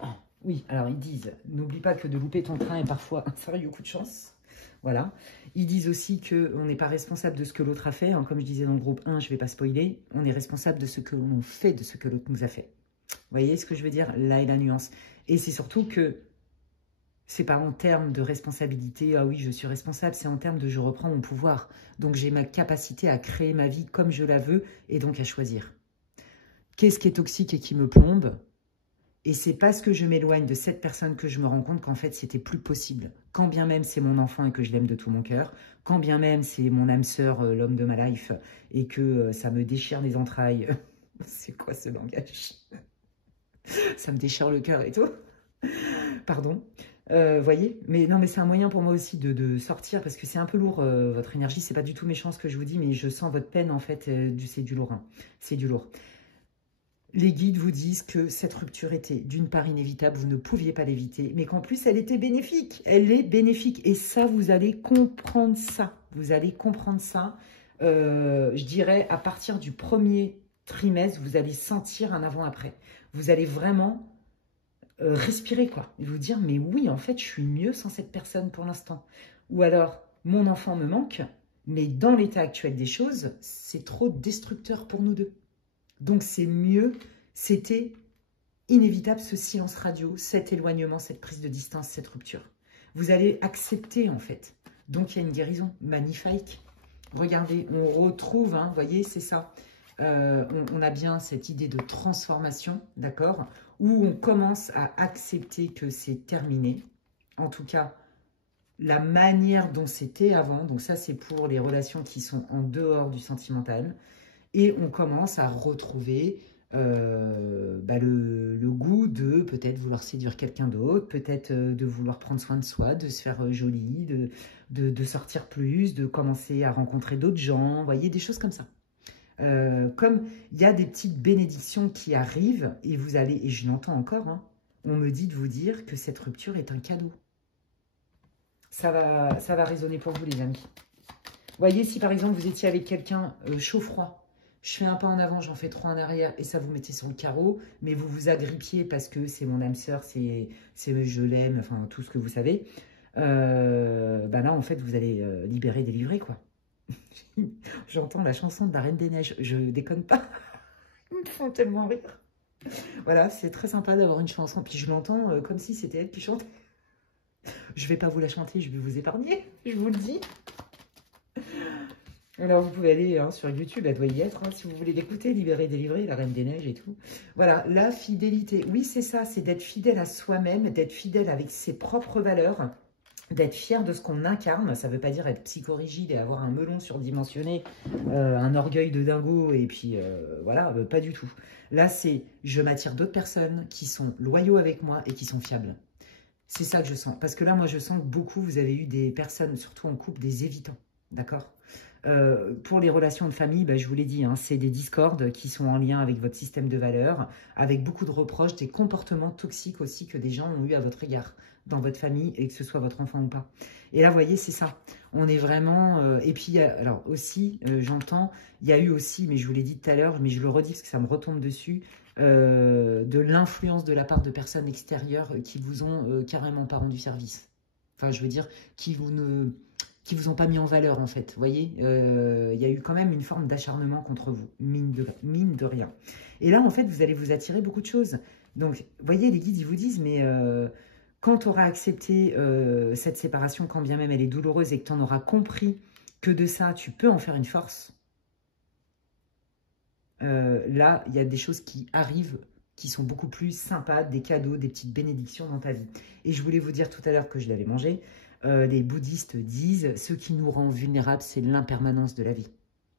Ah, oui, alors ils disent, n'oublie pas que de louper ton train est parfois un sérieux coup de chance. Voilà. Ils disent aussi qu'on n'est pas responsable de ce que l'autre a fait. Hein, comme je disais dans le groupe 1, je ne vais pas spoiler. On est responsable de ce que l'on fait, de ce que l'autre nous a fait. Vous voyez ce que je veux dire? Là est la nuance. Et c'est surtout que c'est pas en termes de responsabilité, ah oui, je suis responsable, c'est en termes de je reprends mon pouvoir. Donc j'ai ma capacité à créer ma vie comme je la veux et donc à choisir. Qu'est-ce qui est toxique et qui me plombe? Et c'est parce que je m'éloigne de cette personne que je me rends compte qu'en fait, c'était plus possible. Quand bien même c'est mon enfant et que je l'aime de tout mon cœur, quand bien même c'est mon âme sœur, l'homme de ma life, et que ça me déchire les entrailles. C'est quoi ce langage? Ça me déchire le cœur et tout. Pardon. Voyez, mais non, mais c'est un moyen pour moi aussi de sortir, parce que c'est un peu lourd, votre énergie. C'est pas du tout méchant ce que je vous dis, mais je sens votre peine, en fait, c'est du lourd. Hein. C'est du lourd. Les guides vous disent que cette rupture était d'une part inévitable, vous ne pouviez pas l'éviter, mais qu'en plus elle était bénéfique. Elle est bénéfique et ça, vous allez comprendre ça. Vous allez comprendre ça, je dirais, à partir du premier trimestre, vous allez sentir un avant-après. Vous allez vraiment respirer, quoi. Et vous dire, mais oui, en fait, je suis mieux sans cette personne pour l'instant. Ou alors, mon enfant me manque, mais dans l'état actuel des choses, c'est trop destructeur pour nous deux. Donc, c'est mieux, c'était inévitable ce silence radio, cet éloignement, cette prise de distance, cette rupture. Vous allez accepter, en fait. Donc, il y a une guérison magnifique. Regardez, on retrouve, hein, vous voyez, c'est ça. On a bien cette idée de transformation, d'accord, où on commence à accepter que c'est terminé. En tout cas, la manière dont c'était avant. Donc, ça, c'est pour les relations qui sont en dehors du sentimental. Et on commence à retrouver le goût de peut-être vouloir séduire quelqu'un d'autre, peut-être de vouloir prendre soin de soi, de se faire jolie, de sortir plus, de commencer à rencontrer d'autres gens, vous voyez, des choses comme ça. Comme il y a des petites bénédictions qui arrivent, et vous allez, et je l'entends encore, hein, on me dit de vous dire que cette rupture est un cadeau. Ça va résonner pour vous, les amis. Voyez, si par exemple vous étiez avec quelqu'un chaud-froid, je fais un pas en avant, j'en fais 3 en arrière, et ça vous mettez sur le carreau, mais vous vous agrippiez parce que c'est mon âme sœur, c'est je l'aime, enfin tout ce que vous savez. Ben là, en fait, vous allez libérer, délivrer, quoi. J'entends la chanson de la Reine des Neiges, je déconne pas. Ils me font tellement rire. Voilà, c'est très sympa d'avoir une chanson, puis je l'entends comme si c'était elle qui chantait. Je vais pas vous la chanter, je vais vous épargner, je vous le dis. Alors, vous pouvez aller hein, sur YouTube, elle doit y être, hein, si vous voulez l'écouter, Libérer, délivrer, la Reine des Neiges et tout. Voilà, la fidélité. Oui, c'est ça, c'est d'être fidèle à soi-même, d'être fidèle avec ses propres valeurs, d'être fier de ce qu'on incarne. Ça ne veut pas dire être psychorigide et avoir un melon surdimensionné, un orgueil de dingo, et puis voilà, pas du tout. Là, c'est je m'attire d'autres personnes qui sont loyaux avec moi et qui sont fiables. C'est ça que je sens. Parce que là, moi, je sens que beaucoup, vous avez eu des personnes, surtout en couple, des évitants. D'accord ? Pour les relations de famille, bah, je vous l'ai dit, hein, c'est des discordes qui sont en lien avec votre système de valeurs, avec beaucoup de reproches, des comportements toxiques aussi que des gens ont eu à votre égard dans votre famille, et que ce soit votre enfant ou pas. Et là, vous voyez, c'est ça. On est vraiment... et puis, alors aussi, j'entends, il y a eu aussi, mais je vous l'ai dit tout à l'heure, mais je le redis parce que ça me retombe dessus, de l'influence de la part de personnes extérieures qui vous ont carrément pas rendu service. Enfin, je veux dire, qui vous ont pas mis en valeur, en fait. Vous voyez, il y a eu quand même une forme d'acharnement contre vous, mine de rien. Et là, en fait, vous allez vous attirer beaucoup de choses. Donc, vous voyez, les guides, ils vous disent, mais quand tu auras accepté cette séparation, quand bien même elle est douloureuse, et que tu en auras compris que de ça, tu peux en faire une force, là, il y a des choses qui arrivent qui sont beaucoup plus sympas, des cadeaux, des petites bénédictions dans ta vie. Et je voulais vous dire tout à l'heure que je l'avais mangé. Les bouddhistes disent, ce qui nous rend vulnérables, c'est l'impermanence de la vie.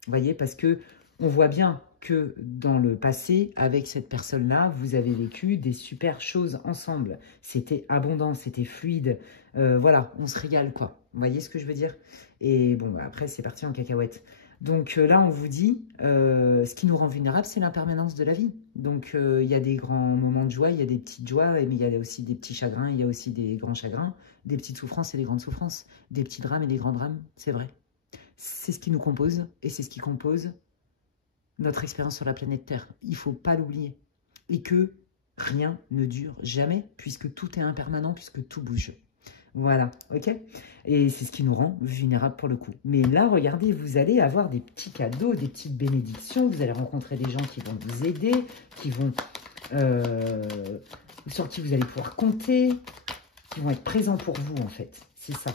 Vous voyez, parce que on voit bien que dans le passé, avec cette personne-là, vous avez vécu des super choses ensemble. C'était abondant, c'était fluide. Voilà, on se régale, quoi. Vous voyez ce que je veux dire? Et bon, après, c'est parti en cacahuète. Donc là, on vous dit, ce qui nous rend vulnérables, c'est l'impermanence de la vie. Donc, il y a des grands moments de joie, il y a des petites joies, mais il y a aussi des petits chagrins, il y a aussi des grands chagrins, des petites souffrances et des grandes souffrances, des petits drames et des grands drames, c'est vrai. C'est ce qui nous compose, et c'est ce qui compose notre expérience sur la planète Terre. Il ne faut pas l'oublier. Et que rien ne dure jamais, puisque tout est impermanent, puisque tout bouge. Voilà, ok? Et c'est ce qui nous rend vulnérables pour le coup. Mais là, regardez, vous allez avoir des petits cadeaux, des petites bénédictions. Vous allez rencontrer des gens qui vont vous aider, qui vont, sur qui vous allez pouvoir compter, qui vont être présents pour vous, en fait. C'est ça.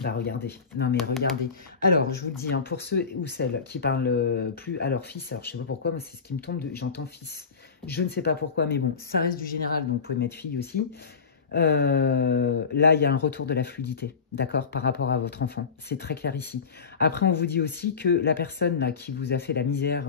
Bah, regardez. Non, mais regardez. Alors, je vous le dis, hein, pour ceux ou celles qui parlent plus à leur fils, alors je ne sais pas pourquoi, mais c'est ce qui me tombe, j'entends fils. Je ne sais pas pourquoi, mais bon, ça reste du général, donc vous pouvez mettre fille aussi. Là, il y a un retour de la fluidité, d'accord, par rapport à votre enfant. C'est très clair ici. Après, on vous dit aussi que la personne là qui vous a fait la misère,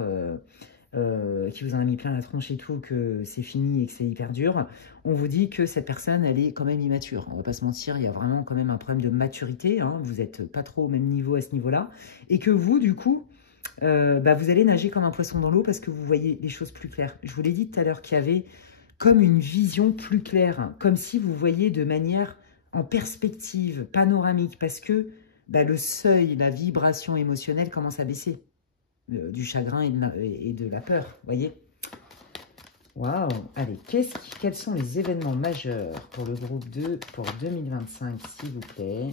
qui vous en a mis plein la tronche et tout, que c'est fini et que c'est hyper dur, on vous dit que cette personne, elle est quand même immature. On va pas se mentir, il y a vraiment quand même un problème de maturité. Hein, vous n'êtes pas trop au même niveau à ce niveau-là. Et que vous, du coup, bah, vous allez nager comme un poisson dans l'eau parce que vous voyez les choses plus claires. Je vous l'ai dit tout à l'heure qu'il y avait comme une vision plus claire, comme si vous voyez de manière en perspective, panoramique, parce que bah, le seuil, la vibration émotionnelle commence à baisser, du chagrin et de la peur, vous voyez. Waouh. Allez, quels sont les événements majeurs pour le groupe 2 pour 2025, s'il vous plaît?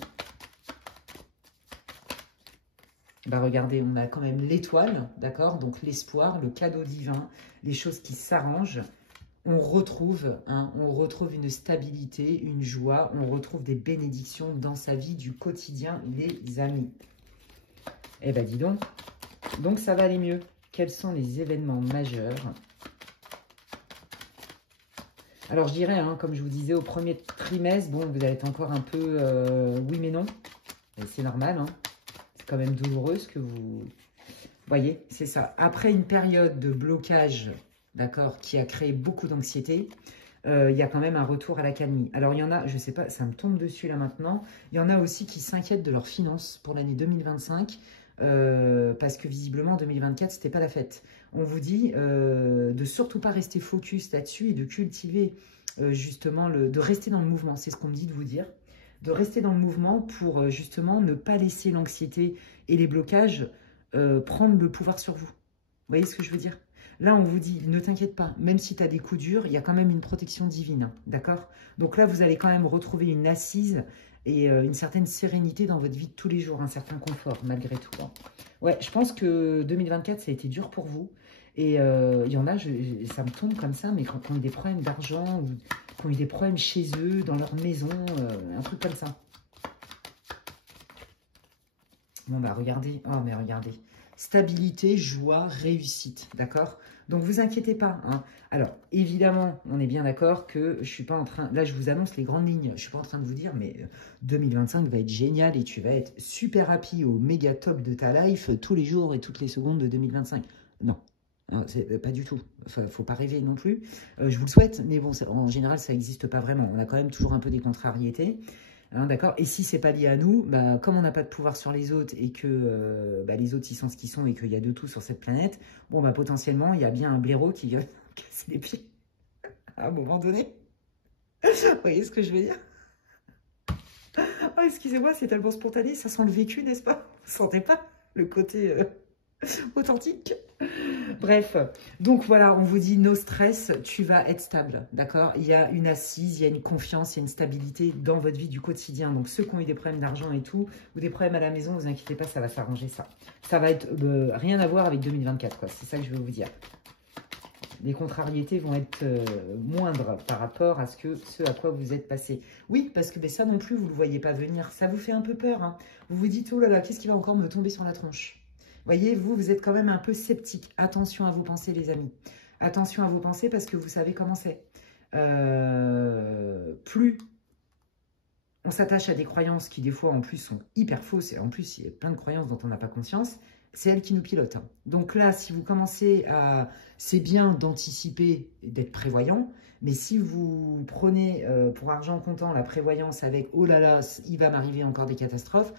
Bah regardez, on a quand même l'étoile, d'accord? Donc l'espoir, le cadeau divin, les choses qui s'arrangent. On retrouve une stabilité, une joie, on retrouve des bénédictions dans sa vie du quotidien, les amis. Eh ben dis donc. Donc ça va aller mieux. Quels sont les événements majeurs? Alors je dirais, hein, comme je vous disais, au premier trimestre, bon, vous allez être encore un peu oui mais non. C'est normal, hein. C'est quand même douloureux ce que vous voyez, c'est ça. Après une période de blocage d'accord, qui a créé beaucoup d'anxiété, il y a quand même un retour à l'accalmie. Alors, il y en a, je ne sais pas, ça me tombe dessus là maintenant, il y en a aussi qui s'inquiètent de leurs finances pour l'année 2025, parce que visiblement, en 2024, c'était pas la fête. On vous dit de surtout pas rester focus là-dessus et de cultiver justement, de rester dans le mouvement, c'est ce qu'on me dit de vous dire, de rester dans le mouvement pour justement ne pas laisser l'anxiété et les blocages prendre le pouvoir sur vous. Vous voyez ce que je veux dire? Là, on vous dit, ne t'inquiète pas, même si tu as des coups durs, il y a quand même une protection divine, hein, d'accord? Donc là, vous allez quand même retrouver une assise et une certaine sérénité dans votre vie de tous les jours, un certain confort, malgré tout, hein. Ouais, je pense que 2024, ça a été dur pour vous. Et il y en a, ça me tombe comme ça, mais quand ils ont eu des problèmes d'argent, ou qui ont eu des problèmes chez eux, dans leur maison, un truc comme ça. Bon, bah regardez, oh mais regardez. Stabilité, joie, réussite, d'accord? Donc, vous inquiétez pas, hein. Alors, évidemment, on est bien d'accord que je suis pas en train... Là, je vous annonce les grandes lignes. Je suis pas en train de vous dire, mais 2025 va être génial et tu vas être super happy au méga top de ta life tous les jours et toutes les secondes de 2025. Non, pas du tout. Enfin, faut pas rêver non plus. Je vous le souhaite, mais bon, en général, ça n'existe pas vraiment. On a quand même toujours un peu des contrariétés. Hein, d'accord. Et si c'est pas lié à nous, bah, comme on n'a pas de pouvoir sur les autres et que bah, les autres ils sont ce qu'ils sont et qu'il y a de tout sur cette planète, bon bah potentiellement il y a bien un blaireau qui vient casser les pieds à un moment donné. Vous voyez ce que je veux dire? Oh, excusez-moi, c'est tellement spontané, ça sent le vécu, n'est-ce pas? Vous sentez pas le côté authentique? Bref, donc voilà, on vous dit no stress, tu vas être stable, d'accord? Il y a une assise, il y a une confiance, il y a une stabilité dans votre vie du quotidien. Donc ceux qui ont eu des problèmes d'argent et tout, ou des problèmes à la maison, ne vous inquiétez pas, ça va s'arranger ça. Ça va être rien à voir avec 2024, quoi. C'est ça que je veux vous dire. Les contrariétés vont être moindres par rapport à ce à quoi vous êtes passé. Oui, parce que ben, ça non plus, vous ne le voyez pas venir. Ça vous fait un peu peur, hein. Vous vous dites, oh là là, qu'est-ce qui va encore me tomber sur la tronche? Voyez, vous êtes quand même un peu sceptique. Attention à vos pensées, les amis. Attention à vos pensées parce que vous savez comment c'est. Plus on s'attache à des croyances qui, des fois, en plus, sont hyper fausses. Et en plus, il y a plein de croyances dont on n'a pas conscience. C'est elles qui nous pilotent, hein. Donc là, si vous commencez à... C'est bien d'anticiper et d'être prévoyant. Mais si vous prenez pour argent comptant la prévoyance avec « Oh là là, il va m'arriver encore des catastrophes »,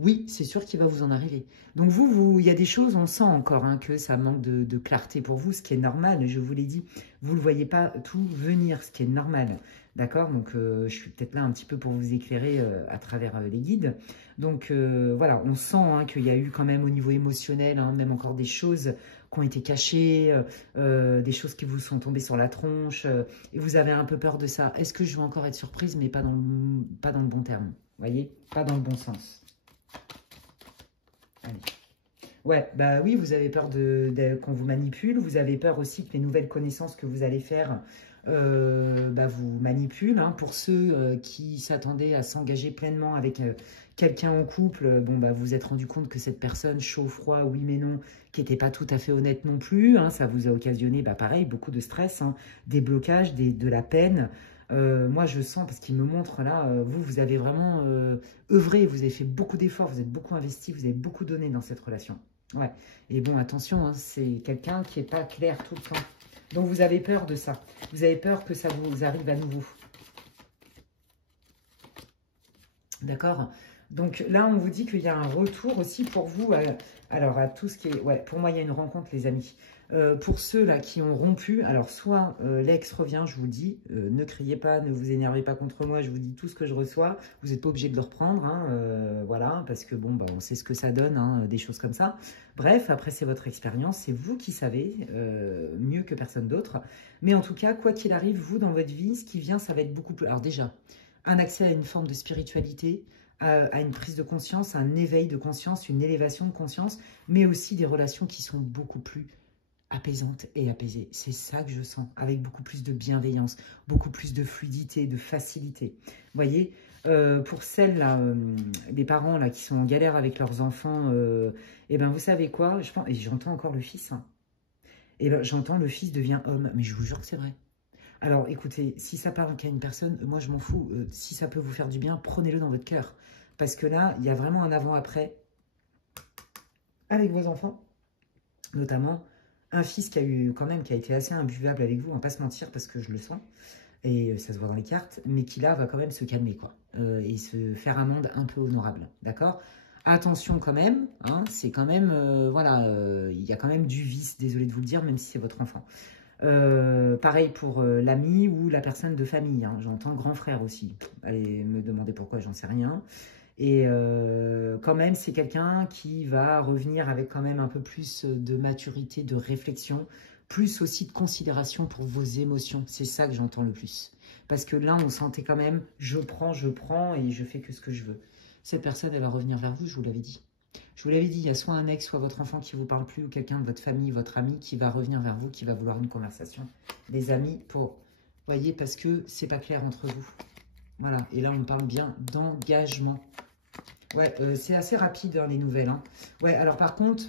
oui, c'est sûr qu'il va vous en arriver. Donc il y a des choses, on sent encore hein, que ça manque de clarté pour vous, ce qui est normal. Je vous l'ai dit, vous ne le voyez pas tout venir, ce qui est normal. D'accord? Donc, je suis peut-être là un petit peu pour vous éclairer à travers les guides. Donc, voilà, on sent hein, qu'il y a eu quand même au niveau émotionnel, hein, même encore des choses qui ont été cachées, des choses qui vous sont tombées sur la tronche, et vous avez un peu peur de ça. Est-ce que je vais encore être surprise, mais pas dans le bon terme? Vous voyez? Pas dans le bon sens. Allez. Ouais, bah oui, vous avez peur qu'on vous manipule. Vous avez peur aussi que les nouvelles connaissances que vous allez faire bah, vous manipulent. Hein. Pour ceux qui s'attendaient à s'engager pleinement avec quelqu'un en couple, bon, bah, vous vous êtes rendu compte que cette personne, chaud, froid, oui mais non, qui n'était pas tout à fait honnête non plus. Hein, ça vous a occasionné, bah, pareil, beaucoup de stress, hein, des blocages, de la peine. Moi, je sens, parce qu'il me montre là, vous avez vraiment œuvré, vous avez fait beaucoup d'efforts, vous êtes beaucoup investi, vous avez beaucoup donné dans cette relation. Ouais. Et bon, attention, hein, c'est quelqu'un qui n'est pas clair tout le temps. Donc, vous avez peur de ça. Vous avez peur que ça vous arrive à nouveau. D'accord? Donc là, on vous dit qu'il y a un retour aussi pour vous. Alors, à tout ce qui est... Ouais, pour moi, il y a une rencontre, les amis. Pour ceux-là qui ont rompu, alors soit l'ex revient, je vous dis, ne criez pas, ne vous énervez pas contre moi, je vous dis tout ce que je reçois. Vous n'êtes pas obligé de le reprendre, hein, voilà, parce que bon, bah, on sait ce que ça donne, hein, des choses comme ça. Bref, après, c'est votre expérience, c'est vous qui savez, mieux que personne d'autre. Mais en tout cas, quoi qu'il arrive, vous, dans votre vie, ce qui vient, ça va être beaucoup plus... Alors déjà, un accès à une forme de spiritualité, à une prise de conscience, à un éveil de conscience, une élévation de conscience, mais aussi des relations qui sont beaucoup plus apaisante et apaisée. C'est ça que je sens, avec beaucoup plus de bienveillance, beaucoup plus de fluidité, de facilité. Vous voyez, pour celles, là, des parents là, qui sont en galère avec leurs enfants, et ben vous savez quoi, je pense, et j'entends encore le fils, hein, et ben j'entends le fils devient homme, mais je vous jure que c'est vrai. Alors écoutez, si ça parle qu'à une personne, moi je m'en fous, si ça peut vous faire du bien, prenez-le dans votre cœur. Parce que là, il y a vraiment un avant-après avec vos enfants, notamment. un fils qui a eu quand même, qui a été assez imbuvable avec vous, on va pas se mentir parce que je le sens, et ça se voit dans les cartes, mais qui là va quand même se calmer, quoi, et se faire un monde un peu honorable, d'accord? Attention quand même, hein, c'est quand même, voilà, il y a quand même du vice, désolé de vous le dire, même si c'est votre enfant. Pareil pour l'ami ou la personne de famille, hein, j'entends grand frère aussi, allez me demander pourquoi, j'en sais rien. Et quand même, c'est quelqu'un qui va revenir avec quand même un peu plus de maturité, de réflexion, plus aussi de considération pour vos émotions. C'est ça que j'entends le plus. Parce que là, on sentait quand même, je prends et je fais que ce que je veux. Cette personne, elle va revenir vers vous, je vous l'avais dit. Je vous l'avais dit, il y a soit un ex, soit votre enfant qui ne vous parle plus, ou quelqu'un de votre famille, votre ami, qui va revenir vers vous, qui va vouloir une conversation. Des amis pour, voyez, parce que c'est pas clair entre vous. Voilà, et là, on parle bien d'engagement. Ouais, c'est assez rapide, hein, les nouvelles. Hein. Ouais, alors par contre,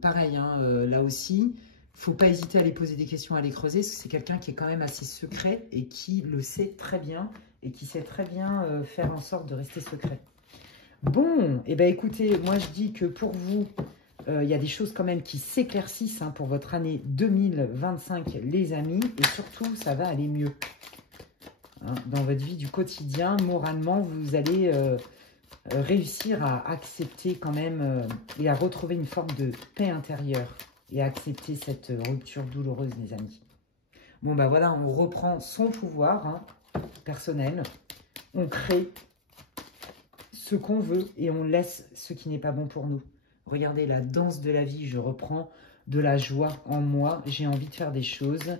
pareil, hein, là aussi, faut pas hésiter à les poser des questions, à les creuser, parce que c'est quelqu'un qui est quand même assez secret et qui le sait très bien et qui sait très bien faire en sorte de rester secret. Bon, et ben écoutez, moi je dis que pour vous, il y a des choses quand même qui s'éclaircissent, hein, pour votre année 2025, les amis, et surtout, ça va aller mieux. Hein, dans votre vie du quotidien, moralement, vous allez réussir à accepter quand même et à retrouver une forme de paix intérieure et à accepter cette rupture douloureuse, les amis. Bon, bah voilà, on reprend son pouvoir, hein, personnel. On crée ce qu'on veut et on laisse ce qui n'est pas bon pour nous. Regardez la danse de la vie, je reprends de la joie en moi. J'ai envie de faire des choses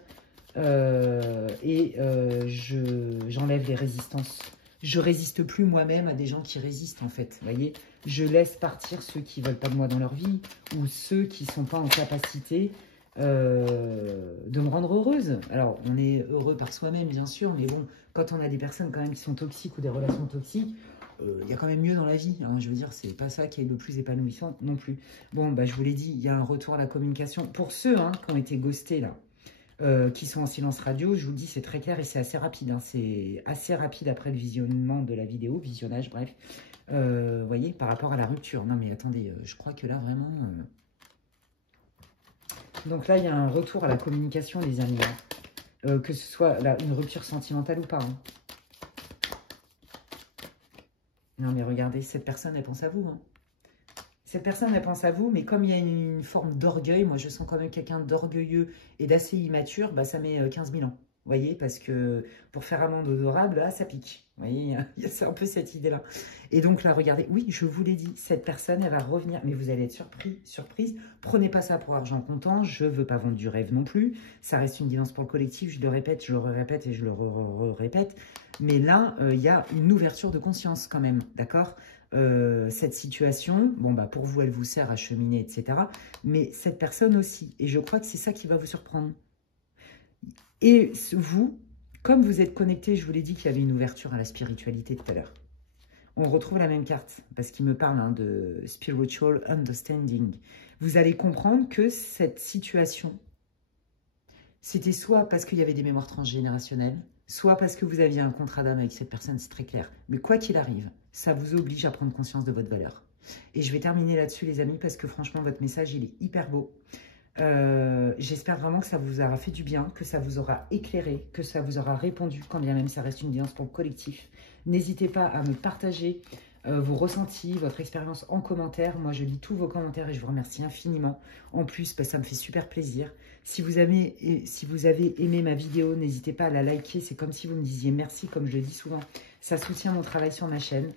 j'enlève les résistances. Je résiste plus moi-même à des gens qui résistent, en fait. Vous voyez, je laisse partir ceux qui ne veulent pas de moi dans leur vie ou ceux qui ne sont pas en capacité de me rendre heureuse. Alors, on est heureux par soi-même, bien sûr, mais bon, quand on a des personnes quand même qui sont toxiques ou des relations toxiques, il y a quand même mieux dans la vie. Hein, je veux dire, c'est pas ça qui est le plus épanouissant non plus. Bon, bah, je vous l'ai dit, il y a un retour à la communication. Pour ceux, hein, qui ont été ghostés, là, qui sont en silence radio, je vous le dis, c'est très clair et c'est assez rapide. Hein, c'est assez rapide après le visionnement de la vidéo, visionnage, bref. Vous voyez, par rapport à la rupture. Non, mais attendez, je crois que là, vraiment... Donc là, il y a un retour à la communication, les amis. Hein. Que ce soit là, une rupture sentimentale ou pas. Hein. Non, mais regardez, cette personne, elle pense à vous. Hein. Cette personne, elle pense à vous, mais comme il y a une forme d'orgueil, moi, je sens quand même quelqu'un d'orgueilleux et d'assez immature, bah, ça met 15 000 ans. Vous voyez, parce que pour faire amende honorable, là, ça pique. Vous voyez, il y a un peu cette idée-là. Et donc là, regardez, oui, je vous l'ai dit, cette personne, elle va revenir, mais vous allez être surprise. Prenez pas ça pour argent comptant, je veux pas vendre du rêve non plus. Ça reste une guidance pour le collectif, je le répète, je le répète et je le répète. Mais là, il y a une ouverture de conscience quand même, d'accord ? Cette situation, bon bah pour vous elle vous sert à cheminer, etc. Mais cette personne aussi, et je crois que c'est ça qui va vous surprendre. Et vous, comme vous êtes connecté, je vous l'ai dit qu'il y avait une ouverture à la spiritualité tout à l'heure. On retrouve la même carte, parce qu'il me parle, hein, de spiritual understanding. Vous allez comprendre que cette situation, c'était soit parce qu'il y avait des mémoires transgénérationnelles, soit parce que vous aviez un contrat d'âme avec cette personne, c'est très clair. Mais quoi qu'il arrive, ça vous oblige à prendre conscience de votre valeur. Et je vais terminer là-dessus, les amis, parce que franchement, votre message, il est hyper beau. J'espère vraiment que ça vous aura fait du bien, que ça vous aura éclairé, que ça vous aura répondu, quand bien même ça reste une guidance pour le collectif. N'hésitez pas à me partager vos ressentis, votre expérience en commentaire. Moi, je lis tous vos commentaires et je vous remercie infiniment. En plus, bah, ça me fait super plaisir. Si vous avez aimé ma vidéo, n'hésitez pas à la liker. C'est comme si vous me disiez merci, comme je le dis souvent. Ça soutient mon travail sur ma chaîne.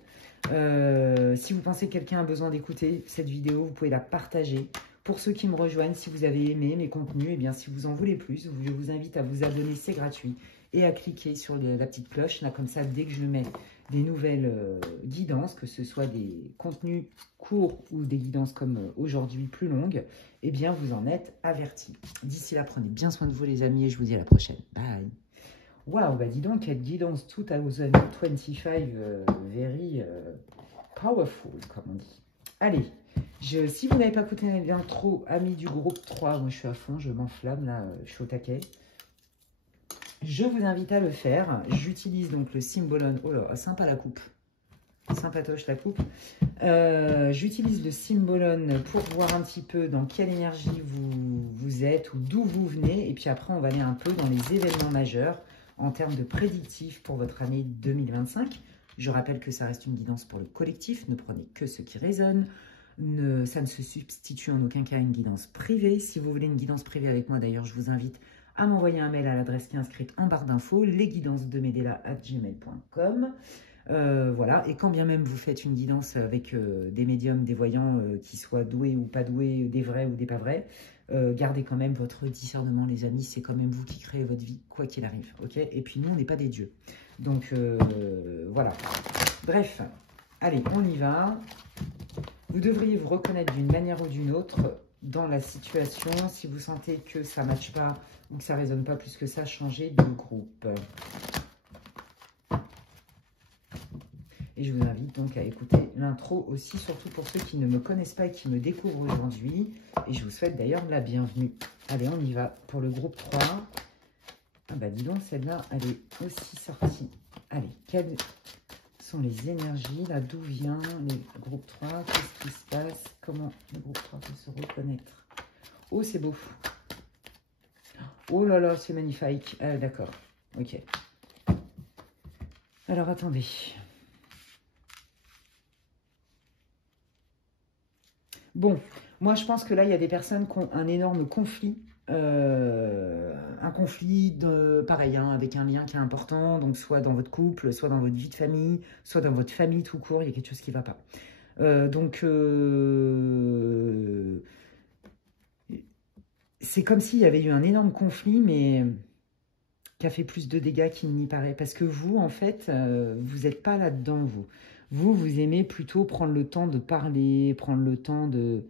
Si vous pensez que quelqu'un a besoin d'écouter cette vidéo, vous pouvez la partager. Pour ceux qui me rejoignent, si vous avez aimé mes contenus, et bien si vous en voulez plus, je vous invite à vous abonner, c'est gratuit. Et à cliquer sur la petite cloche, là comme ça, dès que je mets des nouvelles guidances, que ce soit des contenus courts ou des guidances comme aujourd'hui plus longues, eh bien vous en êtes avertis. D'ici là, prenez bien soin de vous les amis et je vous dis à la prochaine. Bye. Waouh, bah dis donc, quelle guidance 2025, very powerful, comme on dit. Allez. Si vous n'avez pas écouté l'intro, amis du groupe 3, moi je suis à fond, je m'enflamme là, je suis au taquet. Je vous invite à le faire. J'utilise donc le Symbolon. Oh là, sympa la coupe. Sympatoche la coupe. J'utilise le Symbolon pour voir un petit peu dans quelle énergie vous vous êtes ou d'où vous venez. Et puis après, on va aller un peu dans les événements majeurs en termes de prédictifs pour votre année 2025. Je rappelle que ça reste une guidance pour le collectif. Ne prenez que ce qui résonne. Ça ne se substitue en aucun cas à une guidance privée. Si vous voulez une guidance privée avec moi, d'ailleurs, je vous invite à m'envoyer un mail à l'adresse qui est inscrite en barre d'infos, lesguidancesdemedela@gmail.com. Voilà, et quand bien même vous faites une guidance avec des médiums, des voyants qui soient doués ou pas doués, des vrais ou des pas vrais, gardez quand même votre discernement, les amis, c'est quand même vous qui créez votre vie, quoi qu'il arrive, ok? Et puis nous, on n'est pas des dieux. Donc voilà. Bref, allez, on y va. Vous devriez vous reconnaître d'une manière ou d'une autre dans la situation. Si vous sentez que ça ne matche pas ou que ça ne résonne pas plus que ça, changez de groupe. Et je vous invite donc à écouter l'intro aussi, surtout pour ceux qui ne me connaissent pas et qui me découvrent aujourd'hui. Et je vous souhaite d'ailleurs la bienvenue. Allez, on y va pour le groupe 3. Ah bah dis donc, celle-là, elle est aussi sortie. Allez, quelles sont les énergies là? D'où vient les groupes 3? Qu'est-ce qui se passe? Comment le groupe 3 peut se reconnaître? Oh, c'est beau. Oh là là, c'est magnifique. Ah, d'accord. Ok. Alors, attendez. Bon, moi, je pense que là, il y a des personnes qui ont un énorme conflit. Un conflit, pareil, hein, avec un lien qui est important. Donc, soit dans votre couple, soit dans votre vie de famille, soit dans votre famille tout court. Il y a quelque chose qui ne va pas. C'est comme s'il y avait eu un énorme conflit, mais qui a fait plus de dégâts qu'il n'y paraît. Parce que vous, en fait, vous n'êtes pas là-dedans, vous. Vous aimez plutôt prendre le temps de parler, prendre le temps de...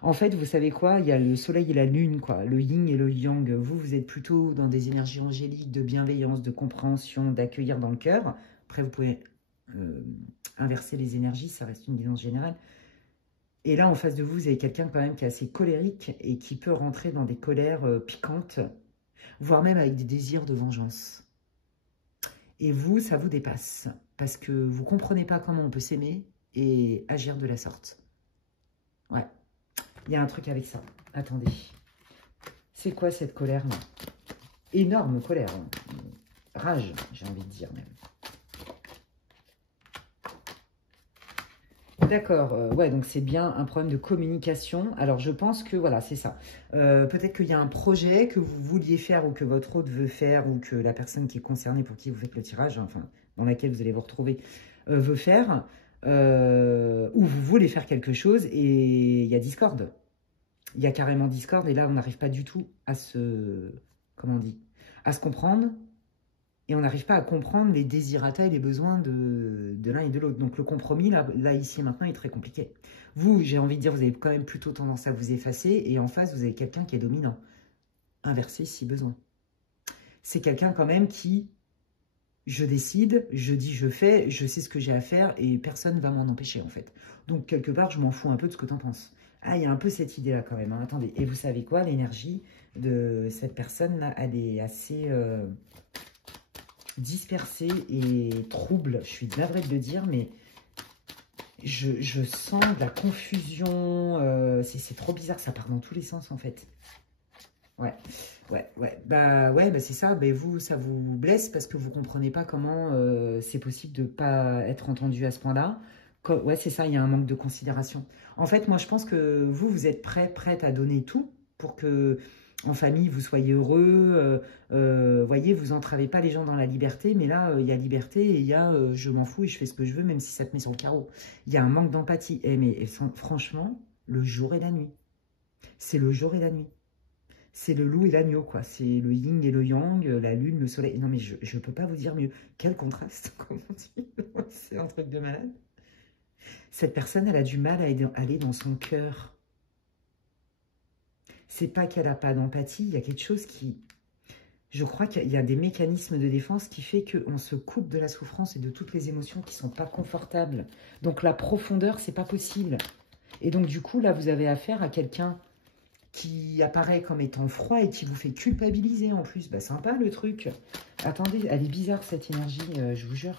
En fait, vous savez quoi? Il y a le soleil et la lune, quoi. Le yin et le yang. Vous êtes plutôt dans des énergies angéliques, de bienveillance, de compréhension, d'accueillir dans le cœur. Après, vous pouvez inverser les énergies, ça reste une guidance générale. Et là, en face de vous, vous avez quelqu'un quand même qui est assez colérique et qui peut rentrer dans des colères piquantes, voire même avec des désirs de vengeance. Et vous, ça vous dépasse, parce que vous ne comprenez pas comment on peut s'aimer et agir de la sorte. Ouais, il y a un truc avec ça. Attendez, c'est quoi cette colère-là? Énorme colère, hein. Rage, j'ai envie de dire même. D'accord, ouais, donc c'est bien un problème de communication. Alors, je pense que, voilà, c'est ça. Peut-être qu'il y a un projet que vous vouliez faire ou que votre hôte veut faire ou que la personne qui est concernée pour qui vous faites le tirage, enfin, dans laquelle vous allez vous retrouver, veut faire, ou vous voulez faire quelque chose et il y a discorde. Il y a carrément discorde et là, on n'arrive pas du tout à se, comment on dit, à se comprendre. Et on n'arrive pas à comprendre les désirata et les besoins de l'un et de l'autre. Donc le compromis, là, ici et maintenant, est très compliqué. Vous, j'ai envie de dire, vous avez quand même plutôt tendance à vous effacer. Et en face, vous avez quelqu'un qui est dominant. Inversé si besoin. C'est quelqu'un quand même qui, je décide, je dis, je fais, je sais ce que j'ai à faire et personne ne va m'en empêcher en fait. Donc quelque part, je m'en fous un peu de ce que tu en penses. Ah, il y a un peu cette idée-là quand même. Hein. Attendez, et vous savez quoi? L'énergie de cette personne-là, elle est assez... dispersé et trouble, je suis navrée de le dire, mais je sens de la confusion, c'est trop bizarre, ça part dans tous les sens en fait. Ouais, bah c'est ça, bah, vous, ça vous blesse parce que vous comprenez pas comment c'est possible de pas être entendu à ce point-là. Ouais, c'est ça, il y a un manque de considération. En fait, moi, je pense que vous êtes prête à donner tout pour que en famille, vous soyez heureux, voyez, vous entravez pas les gens dans la liberté, mais là, il y a liberté et il y a je m'en fous et je fais ce que je veux, même si ça te met sur le carreau. Il y a un manque d'empathie. Mais franchement, le jour et la nuit. C'est le jour et la nuit. C'est le loup et l'agneau, quoi. C'est le yin et le yang, la lune, le soleil. Non, mais je ne peux pas vous dire mieux. Quel contraste, comme on dit. C'est un truc de malade. Cette personne, elle a du mal à aller dans son cœur. C'est pas qu'elle n'a pas d'empathie, il y a quelque chose qui... Je crois qu'il y a des mécanismes de défense qui fait qu'on se coupe de la souffrance et de toutes les émotions qui ne sont pas confortables. Donc la profondeur, c'est pas possible. Et donc du coup, là, vous avez affaire à quelqu'un qui apparaît comme étant froid et qui vous fait culpabiliser en plus. Bah sympa le truc. Attendez, elle est bizarre cette énergie, je vous jure.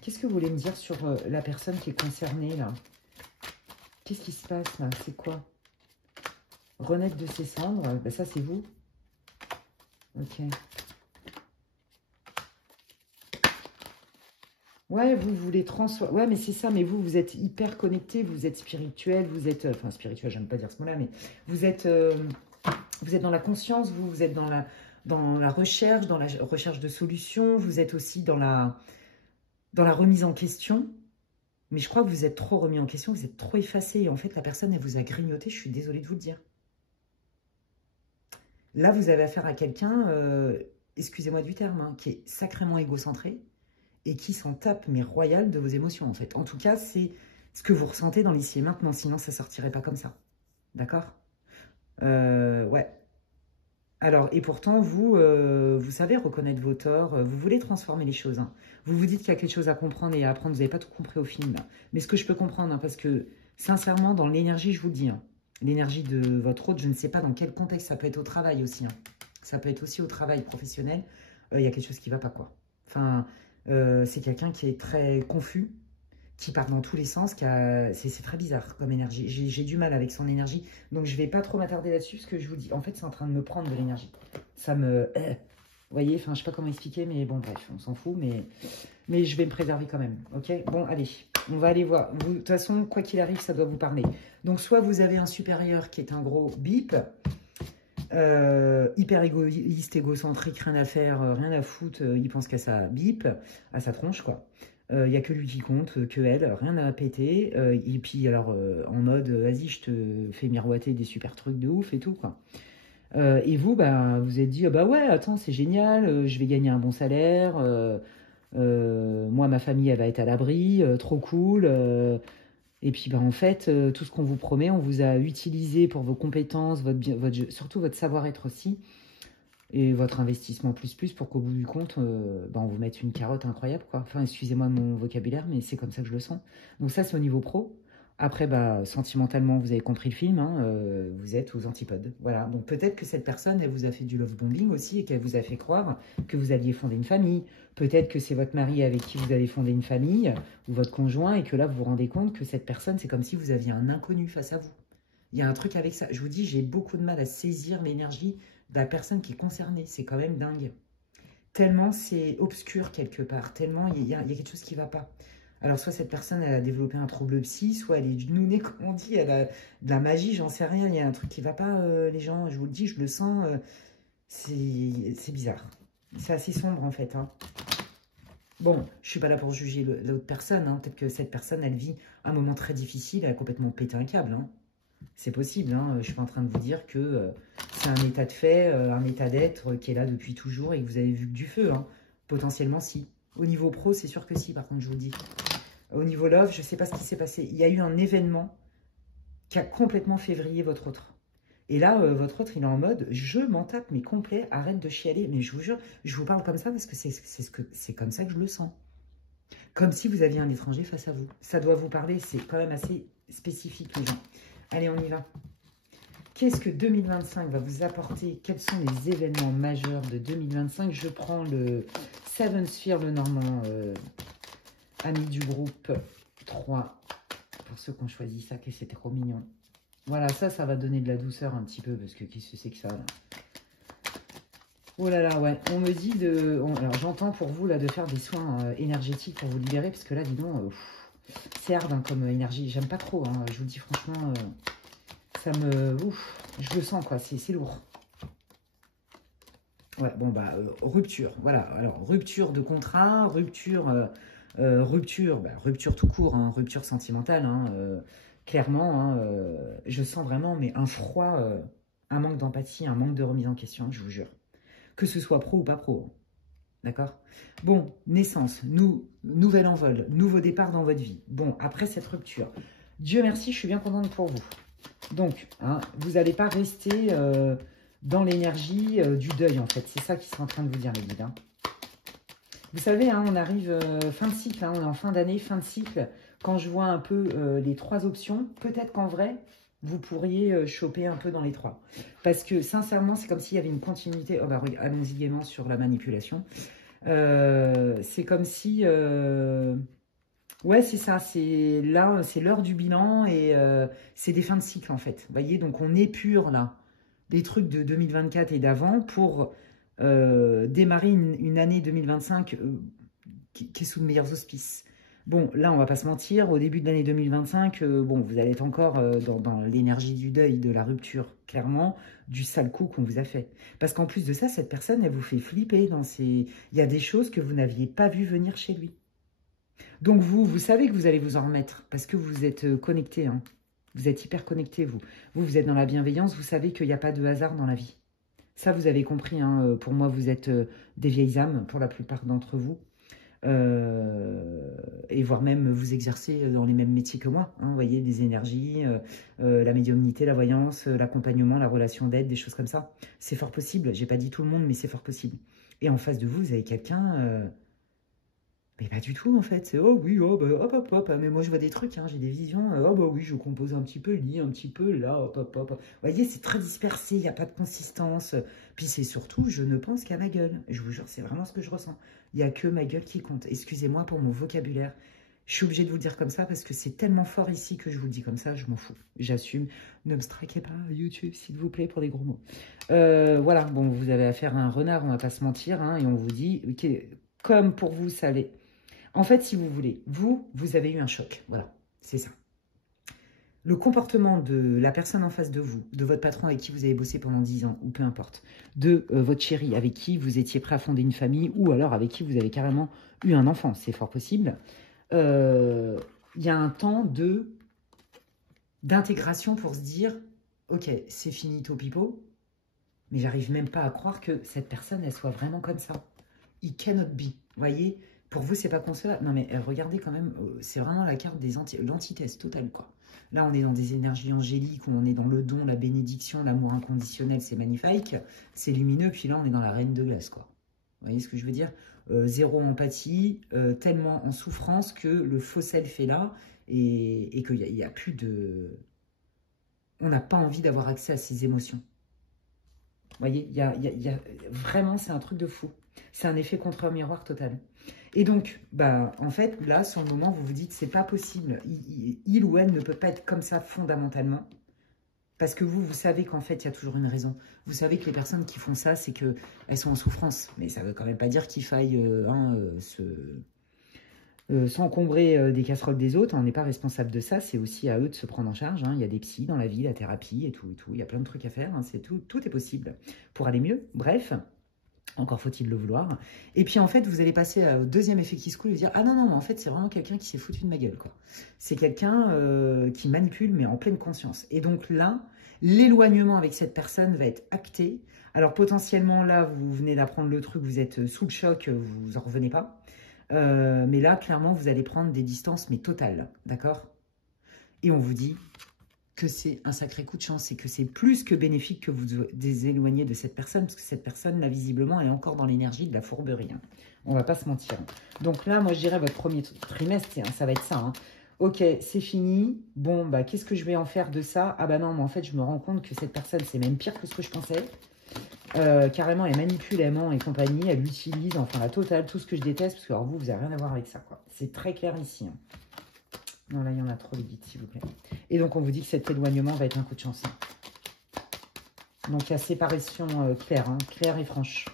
Qu'est-ce que vous voulez me dire sur la personne qui est concernée là? Qu'est-ce qui se passe là? C'est quoi? Renaître de ses cendres, ben ça c'est vous. Ok. Ouais, vous voulez transformer. Ouais, mais c'est ça, mais vous êtes hyper connecté, vous êtes spirituel, vous êtes. Enfin, spirituel, j'aime pas dire ce mot-là, mais vous êtes dans la conscience, vous êtes dans la recherche de solutions, vous êtes aussi dans la remise en question. Mais je crois que vous êtes trop remis en question, vous êtes trop effacé. Et en fait, la personne, elle vous a grignoté, je suis désolée de vous le dire. Là, vous avez affaire à quelqu'un, excusez-moi du terme, hein, qui est sacrément égocentré et qui s'en tape, mais royal, de vos émotions, en fait. En tout cas, c'est ce que vous ressentez dans l'ici et maintenant, sinon ça ne sortirait pas comme ça. D'accord? Ouais. Alors, et pourtant, vous savez reconnaître vos torts, vous voulez transformer les choses, hein. Vous vous dites qu'il y a quelque chose à comprendre et à apprendre, vous n'avez pas tout compris au film, là. Mais ce que je peux comprendre, hein, parce que, sincèrement, dans l'énergie, je vous le dis, hein, l'énergie de votre hôte, je ne sais pas dans quel contexte, ça peut être au travail aussi, hein. Ça peut être aussi au travail professionnel, il y a quelque chose qui ne va pas, quoi. Enfin, c'est quelqu'un qui est très confus, qui part dans tous les sens, c'est très bizarre comme énergie. J'ai du mal avec son énergie, donc je ne vais pas trop m'attarder là-dessus, parce que je vous dis, en fait, c'est en train de me prendre de l'énergie. Ça me... vous voyez, enfin, je sais pas comment expliquer, mais bon, bref, on s'en fout, mais je vais me préserver quand même, ok? Bon, allez, on va aller voir. De toute façon, quoi qu'il arrive, ça doit vous parler. Donc, soit vous avez un supérieur qui est un gros bip, hyper égoïste, égocentrique, rien à faire, rien à foutre, il pense qu'à sa bip, à sa tronche, quoi. Il n'y a que lui qui compte, que elle, rien à péter. Et puis, alors, en mode, vas-y, je te fais miroiter des super trucs de ouf et tout, quoi. Et vous, bah, vous êtes dit, bah ouais, attends, c'est génial, je vais gagner un bon salaire, moi, ma famille, elle va être à l'abri, trop cool. Et puis, bah, en fait, tout ce qu'on vous promet, on vous a utilisé pour vos compétences, surtout votre savoir-être aussi, et votre investissement plus, pour qu'au bout du compte, bah, on vous mette une carotte incroyable, quoi. Enfin, excusez-moi de mon vocabulaire, mais c'est comme ça que je le sens. Donc ça, c'est au niveau pro. Après, bah, sentimentalement, vous avez compris le film, hein, vous êtes aux antipodes. Voilà, donc peut-être que cette personne, elle vous a fait du love bombing aussi et qu'elle vous a fait croire que vous alliez fonder une famille. Peut-être que c'est votre mari avec qui vous allez fonder une famille ou votre conjoint et que là, vous vous rendez compte que cette personne, c'est comme si vous aviez un inconnu face à vous. Il y a un truc avec ça. Je vous dis, j'ai beaucoup de mal à saisir l'énergie de la personne qui est concernée. C'est quand même dingue. Tellement c'est obscur quelque part, tellement il y a quelque chose qui ne va pas. Alors, soit cette personne, elle a développé un trouble psy, soit elle est du nouné, comme on dit, elle a de la magie, j'en sais rien. Il y a un truc qui ne va pas, les gens, je vous le dis, je le sens, c'est bizarre. C'est assez sombre, en fait, hein. Bon, je ne suis pas là pour juger l'autre personne, hein. Peut-être que cette personne, elle vit un moment très difficile, elle a complètement pété un câble, hein. C'est possible, hein. Je ne suis pas en train de vous dire que c'est un état de fait, un état d'être qui est là depuis toujours et que vous avez vu que du feu, hein. Potentiellement, si. Au niveau pro, c'est sûr que si, par contre, je vous le dis. Au niveau love, je ne sais pas ce qui s'est passé. Il y a eu un événement qui a complètement fait vriller votre autre. Et là, votre autre, il est en mode, je m'en tape, mais complet, arrête de chialer. Mais je vous jure, je vous parle comme ça parce que c'est comme ça que je le sens. Comme si vous aviez un étranger face à vous. Ça doit vous parler, c'est quand même assez spécifique, les gens. Allez, on y va. Qu'est-ce que 2025 va vous apporter? Quels sont les événements majeurs de 2025? Je prends le Seven Sphere, le Normand, ami du groupe 3. Pour ceux qui ont choisi ça, que c'était trop mignon. Voilà, ça va donner de la douceur un petit peu, parce que qu'est-ce que c'est que ça, là? Oh là là, ouais, on me dit de... alors, j'entends pour vous, là, de faire des soins énergétiques pour vous libérer, parce que là, dis donc, c'est hard, hein, comme énergie. J'aime pas trop, hein, je vous dis franchement, ça me... Ouf, je le sens, quoi, c'est lourd. Ouais, bon, bah, rupture, voilà. Alors, rupture de contrat, rupture... rupture tout court, hein, rupture sentimentale, hein, clairement, hein, je sens vraiment mais un froid, un manque d'empathie, un manque de remise en question, je vous jure. Que ce soit pro ou pas pro, hein, d'accord? Bon, naissance, nouvel envol, nouveau départ dans votre vie. Bon, après cette rupture, Dieu merci, je suis bien contente pour vous. Donc, hein, vous n'allez pas rester dans l'énergie du deuil, en fait. C'est ça qui sera en train de vous dire, les guides, hein. Vous savez, hein, on arrive fin de cycle, hein, on est en fin d'année, fin de cycle. Quand je vois un peu les 3 options, peut-être qu'en vrai, vous pourriez choper un peu dans les 3. Parce que sincèrement, c'est comme s'il y avait une continuité. Oh bah, allons-y gaiement sur la manipulation. C'est comme si Ouais, c'est ça. C'est là, c'est l'heure du bilan et c'est des fins de cycle, en fait. Vous voyez, donc on épure, là, des trucs de 2024 et d'avant pour démarrer une année 2025 qui est sous de meilleurs auspices. Bon, là, on va pas se mentir, au début de l'année 2025, bon, vous allez être encore dans l'énergie du deuil, de la rupture, clairement, du sale coup qu'on vous a fait. Parce qu'en plus de ça, cette personne, elle vous fait flipper dans ses... Il y a des choses que vous n'aviez pas vu venir chez lui. Donc vous savez que vous allez vous en remettre, parce que vous êtes connecté, hein. Vous êtes hyper connecté, vous. Vous êtes dans la bienveillance, vous savez qu'il n'y a pas de hasard dans la vie. Ça, vous avez compris, hein. Pour moi, vous êtes des vieilles âmes, pour la plupart d'entre vous. Et voire même vous exercer dans les mêmes métiers que moi, hein, vous voyez, des énergies, la médiumnité, la voyance, l'accompagnement, la relation d'aide, des choses comme ça. C'est fort possible, j'ai pas dit tout le monde, mais c'est fort possible. Et en face de vous, vous avez quelqu'un, mais pas du tout en fait, c'est oh oui, oh, bah, hop hop hop, mais moi je vois des trucs, hein, j'ai des visions, oh bah oui, je compose un petit peu, lit un petit peu, là, hop hop hop. Vous voyez, c'est très dispersé, il n'y a pas de consistance, puis c'est surtout, je ne pense qu'à ma gueule, je vous jure, c'est vraiment ce que je ressens. Il n'y a que ma gueule qui compte. Excusez-moi pour mon vocabulaire. Je suis obligée de vous le dire comme ça parce que c'est tellement fort ici que je vous le dis comme ça. Je m'en fous. J'assume. Ne me straquez pas, YouTube, s'il vous plaît, pour les gros mots. Voilà. Bon, vous avez affaire à un renard, on va pas se mentir. Hein, et on vous dit, okay, comme pour vous, ça l'est. En fait, si vous voulez, vous avez eu un choc. Voilà. C'est ça. Le comportement de la personne en face de vous, de votre patron avec qui vous avez bossé pendant 10 ans, ou peu importe, de votre chérie avec qui vous étiez prêt à fonder une famille, ou alors avec qui vous avez carrément eu un enfant, c'est fort possible, il y a un temps d'intégration pour se dire, ok, c'est finito pipo, mais j'arrive même pas à croire que cette personne, elle soit vraiment comme ça. It cannot be, vous voyez. Pour vous, c'est pas concevable. Non, mais regardez quand même, c'est vraiment la carte des l'antithèse totale, quoi. Là, on est dans des énergies angéliques, où on est dans le don, la bénédiction, l'amour inconditionnel, c'est magnifique, c'est lumineux, puis là, on est dans la reine de glace, quoi. Vous voyez ce que je veux dire? Zéro empathie, tellement en souffrance que le faux self est là, et qu'il n'y a plus de... On n'a pas envie d'avoir accès à ses émotions. Vous voyez, vraiment, c'est un truc de fou. C'est un effet contre-miroir total. Et donc, bah, en fait, là, sur le moment, vous vous dites, c'est pas possible. Il ou elle ne peut pas être comme ça fondamentalement. Parce que vous savez qu'en fait, il y a toujours une raison. Vous savez que les personnes qui font ça, c'est qu'elles sont en souffrance. Mais ça ne veut quand même pas dire qu'il faille s'encombrer des casseroles des autres. On n'est pas responsable de ça. C'est aussi à eux de se prendre en charge. Hein. Il y a des psys dans la vie, la thérapie et tout. Il y a plein de trucs à faire. Hein. Tout est possible pour aller mieux. Bref. Encore faut-il le vouloir. Et puis, en fait, vous allez passer au deuxième effet qui se coule et dire « Ah non, non, mais en fait, c'est vraiment quelqu'un qui s'est foutu de ma gueule, quoi. » C'est quelqu'un qui manipule, mais en pleine conscience. Et donc là, l'éloignement avec cette personne va être acté. Alors, potentiellement, là, vous venez d'apprendre le truc, vous êtes sous le choc, vous en revenez pas. Mais là, clairement, vous allez prendre des distances, mais totales, d'accord? Et on vous dit que c'est un sacré coup de chance et que c'est plus que bénéfique que vous vous éloigniez de cette personne, parce que cette personne, là, visiblement, elle est encore dans l'énergie de la fourberie. Hein. On va pas se mentir. Donc là, moi, je dirais votre premier trimestre, ça va être ça. Hein. Ok, c'est fini. Bon, bah, qu'est-ce que je vais en faire de ça? Ah bah non, mais en fait, je me rends compte que cette personne, c'est même pire que ce que je pensais. Carrément, elle manipule, elle ment et compagnie, elle l'utilise, enfin, la totale, tout ce que je déteste, parce que alors, vous n'avez rien à voir avec ça, quoi. C'est très clair ici. Hein. Non, là, il y en a trop, les guides, s'il vous plaît. Et donc, on vous dit que cet éloignement va être un coup de chance. Donc, il y a séparation claire, hein, claire et franche.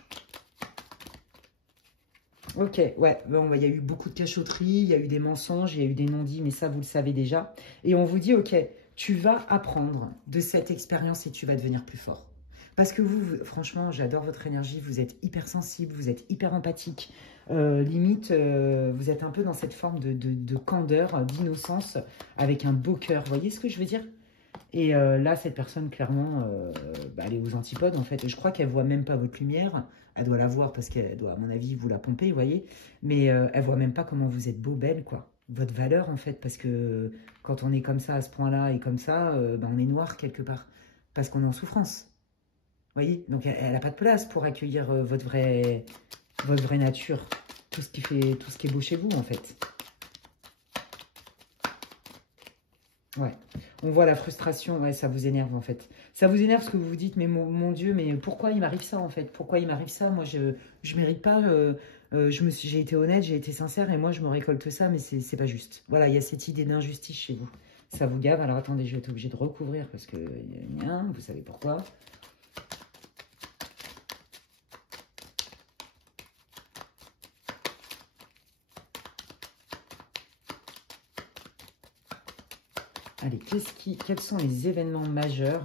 Ok, ouais, bon, il y a eu beaucoup de cachotterie, il y a eu des mensonges, il y a eu des non-dits, mais ça, vous le savez déjà. Et on vous dit, ok, tu vas apprendre de cette expérience et tu vas devenir plus fort. Parce que vous, franchement, j'adore votre énergie, vous êtes hyper sensible, vous êtes hyper empathique. Limite, vous êtes un peu dans cette forme de candeur, d'innocence, avec un beau cœur. Vous voyez ce que je veux dire? Et là, cette personne, clairement, bah, elle est aux antipodes, en fait. Et je crois qu'elle ne voit même pas votre lumière. Elle doit la voir parce qu'elle doit, à mon avis, vous la pomper, vous voyez. Mais elle ne voit même pas comment vous êtes beau, belle, quoi. Votre valeur, en fait. Parce que quand on est comme ça, à ce point-là, et comme ça, bah, on est noir quelque part. Parce qu'on est en souffrance. Vous voyez? Donc, elle n'a pas de place pour accueillir votre vraie nature. Tout ce qui est beau chez vous, en fait. Ouais. On voit la frustration, ouais, ça vous énerve en fait. Ça vous énerve parce que vous vous dites, mais mon Dieu, mais pourquoi il m'arrive ça en fait? Pourquoi il m'arrive ça? Moi, je mérite pas J'ai été honnête, j'ai été sincère, et moi, je me récolte ça, mais c'est pas juste. Voilà, il y a cette idée d'injustice chez vous. Ça vous gave. Alors, attendez, je vais être obligée de recouvrir, parce que, vous savez pourquoi. Allez, quels sont les événements majeurs?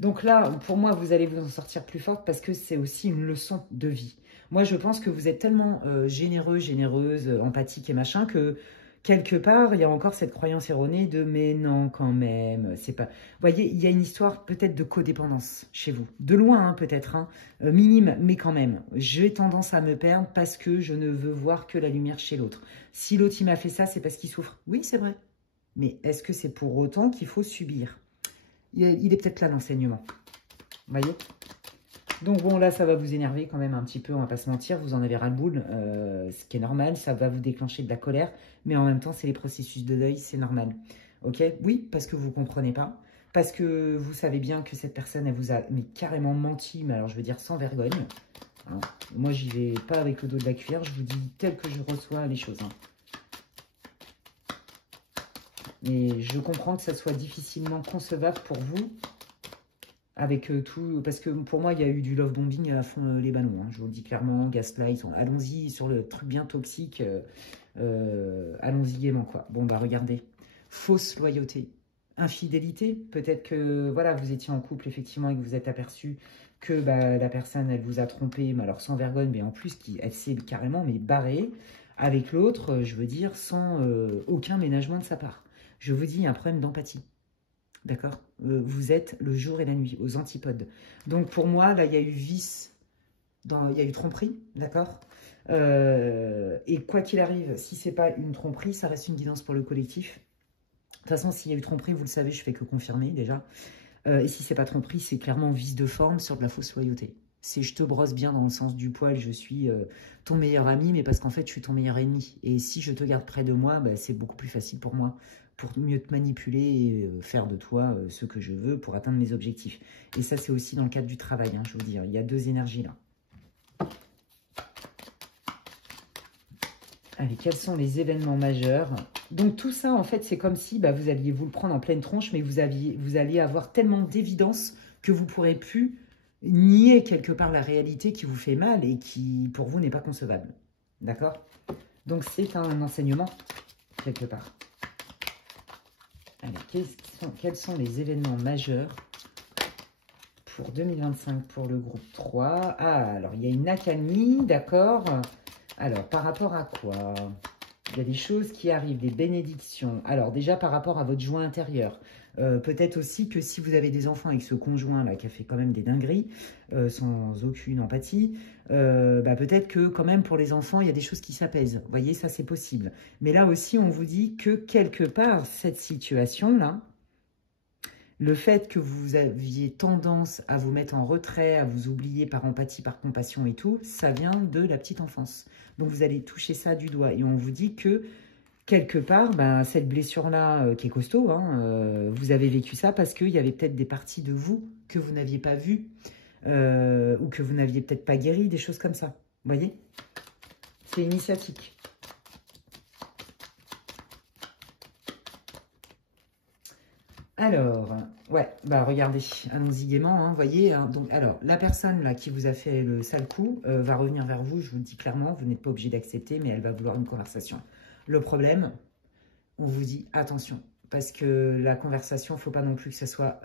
Donc là, pour moi, vous allez vous en sortir plus forte parce que c'est aussi une leçon de vie. Moi, je pense que vous êtes tellement généreux, généreuse, empathique et machin que quelque part, il y a encore cette croyance erronée de mais non, quand même, c'est pas. Vous voyez, il y a une histoire peut-être de codépendance chez vous. De loin, hein, peut-être, hein, minime, mais quand même. J'ai tendance à me perdre parce que je ne veux voir que la lumière chez l'autre. Si l'autre, il m'a fait ça, c'est parce qu'il souffre. Oui, c'est vrai. Mais est-ce que c'est pour autant qu'il faut subir? Il est peut-être là l'enseignement. Vous voyez? Donc bon, là, ça va vous énerver quand même un petit peu, on va pas se mentir. Vous en avez ras-le-boule, ce qui est normal. Ça va vous déclencher de la colère. Mais en même temps, c'est les processus de deuil, c'est normal. Ok? Oui, parce que vous ne comprenez pas. Parce que vous savez bien que cette personne, elle vous a mais carrément menti. Mais alors, je veux dire, sans vergogne. Hein. Moi, j'y vais pas avec le dos de la cuillère. Je vous dis tel que je reçois les choses. Hein. Mais je comprends que ça soit difficilement concevable pour vous, avec tout, parce que pour moi, il y a eu du love bombing à fond les ballons. Hein, je vous le dis clairement, gaslight, allons-y sur le truc bien toxique, allons-y gaiement, quoi. Bon, bah regardez, fausse loyauté, infidélité, peut-être que, voilà, vous étiez en couple, effectivement, et que vous êtes aperçu que bah, la personne, elle vous a trompé, mais alors sans vergogne, mais en plus, elle s'est carrément mais barrée avec l'autre, je veux dire, sans aucun ménagement de sa part. Je vous dis, il y a un problème d'empathie. D'accord? Vous êtes le jour et la nuit, aux antipodes. Donc, pour moi, là, il y a eu vice, il y a eu tromperie, d'accord? Et quoi qu'il arrive, si ce n'est pas une tromperie, ça reste une guidance pour le collectif. De toute façon, s'il y a eu tromperie, vous le savez, je fais que confirmer, déjà. Et si c'est pas tromperie, c'est clairement vice de forme sur de la fausse loyauté. C'est je te brosse bien dans le sens du poil, je suis ton meilleur ami, mais parce qu'en fait, je suis ton meilleur ennemi. Et si je te garde près de moi, bah, c'est beaucoup plus facile pour moi, pour mieux te manipuler et faire de toi ce que je veux pour atteindre mes objectifs. Et ça, c'est aussi dans le cadre du travail, hein, je vous dis. Il y a deux énergies là. Allez, quels sont les événements majeurs? Donc tout ça, en fait, c'est comme si bah, vous alliez vous le prendre en pleine tronche, mais vous alliez avoir tellement d'évidence que vous ne pourrez plus nier quelque part la réalité qui vous fait mal et qui, pour vous, n'est pas concevable. D'accord? Donc c'est un enseignement, quelque part. Allez, quels sont les événements majeurs pour 2025 pour le groupe 3? Ah, alors, il y a une accalmie, d'accord. Alors, par rapport à quoi? Il y a des choses qui arrivent, des bénédictions. Alors, déjà, par rapport à votre joint intérieur. Peut-être aussi que si vous avez des enfants avec ce conjoint-là qui a fait quand même des dingueries, sans aucune empathie, bah, peut-être que quand même pour les enfants, il y a des choses qui s'apaisent. Vous voyez, ça c'est possible. Mais là aussi, on vous dit que quelque part, cette situation-là, le fait que vous aviez tendance à vous mettre en retrait, à vous oublier par empathie, par compassion et tout, ça vient de la petite enfance. Donc vous allez toucher ça du doigt. Et on vous dit que quelque part, ben, cette blessure-là, qui est costaud, hein, vous avez vécu ça parce qu'il y avait peut-être des parties de vous que vous n'aviez pas vues ou que vous n'aviez peut-être pas guéri, des choses comme ça. Vous voyez? C'est initiatique. Alors, ouais, bah regardez, allons-y gaiement, hein, voyez. Hein, donc, alors, la personne là qui vous a fait le sale coup va revenir vers vous, je vous le dis clairement, vous n'êtes pas obligé d'accepter, mais elle va vouloir une conversation. Le problème, on vous dit attention, parce que la conversation, il ne faut pas non plus que ça soit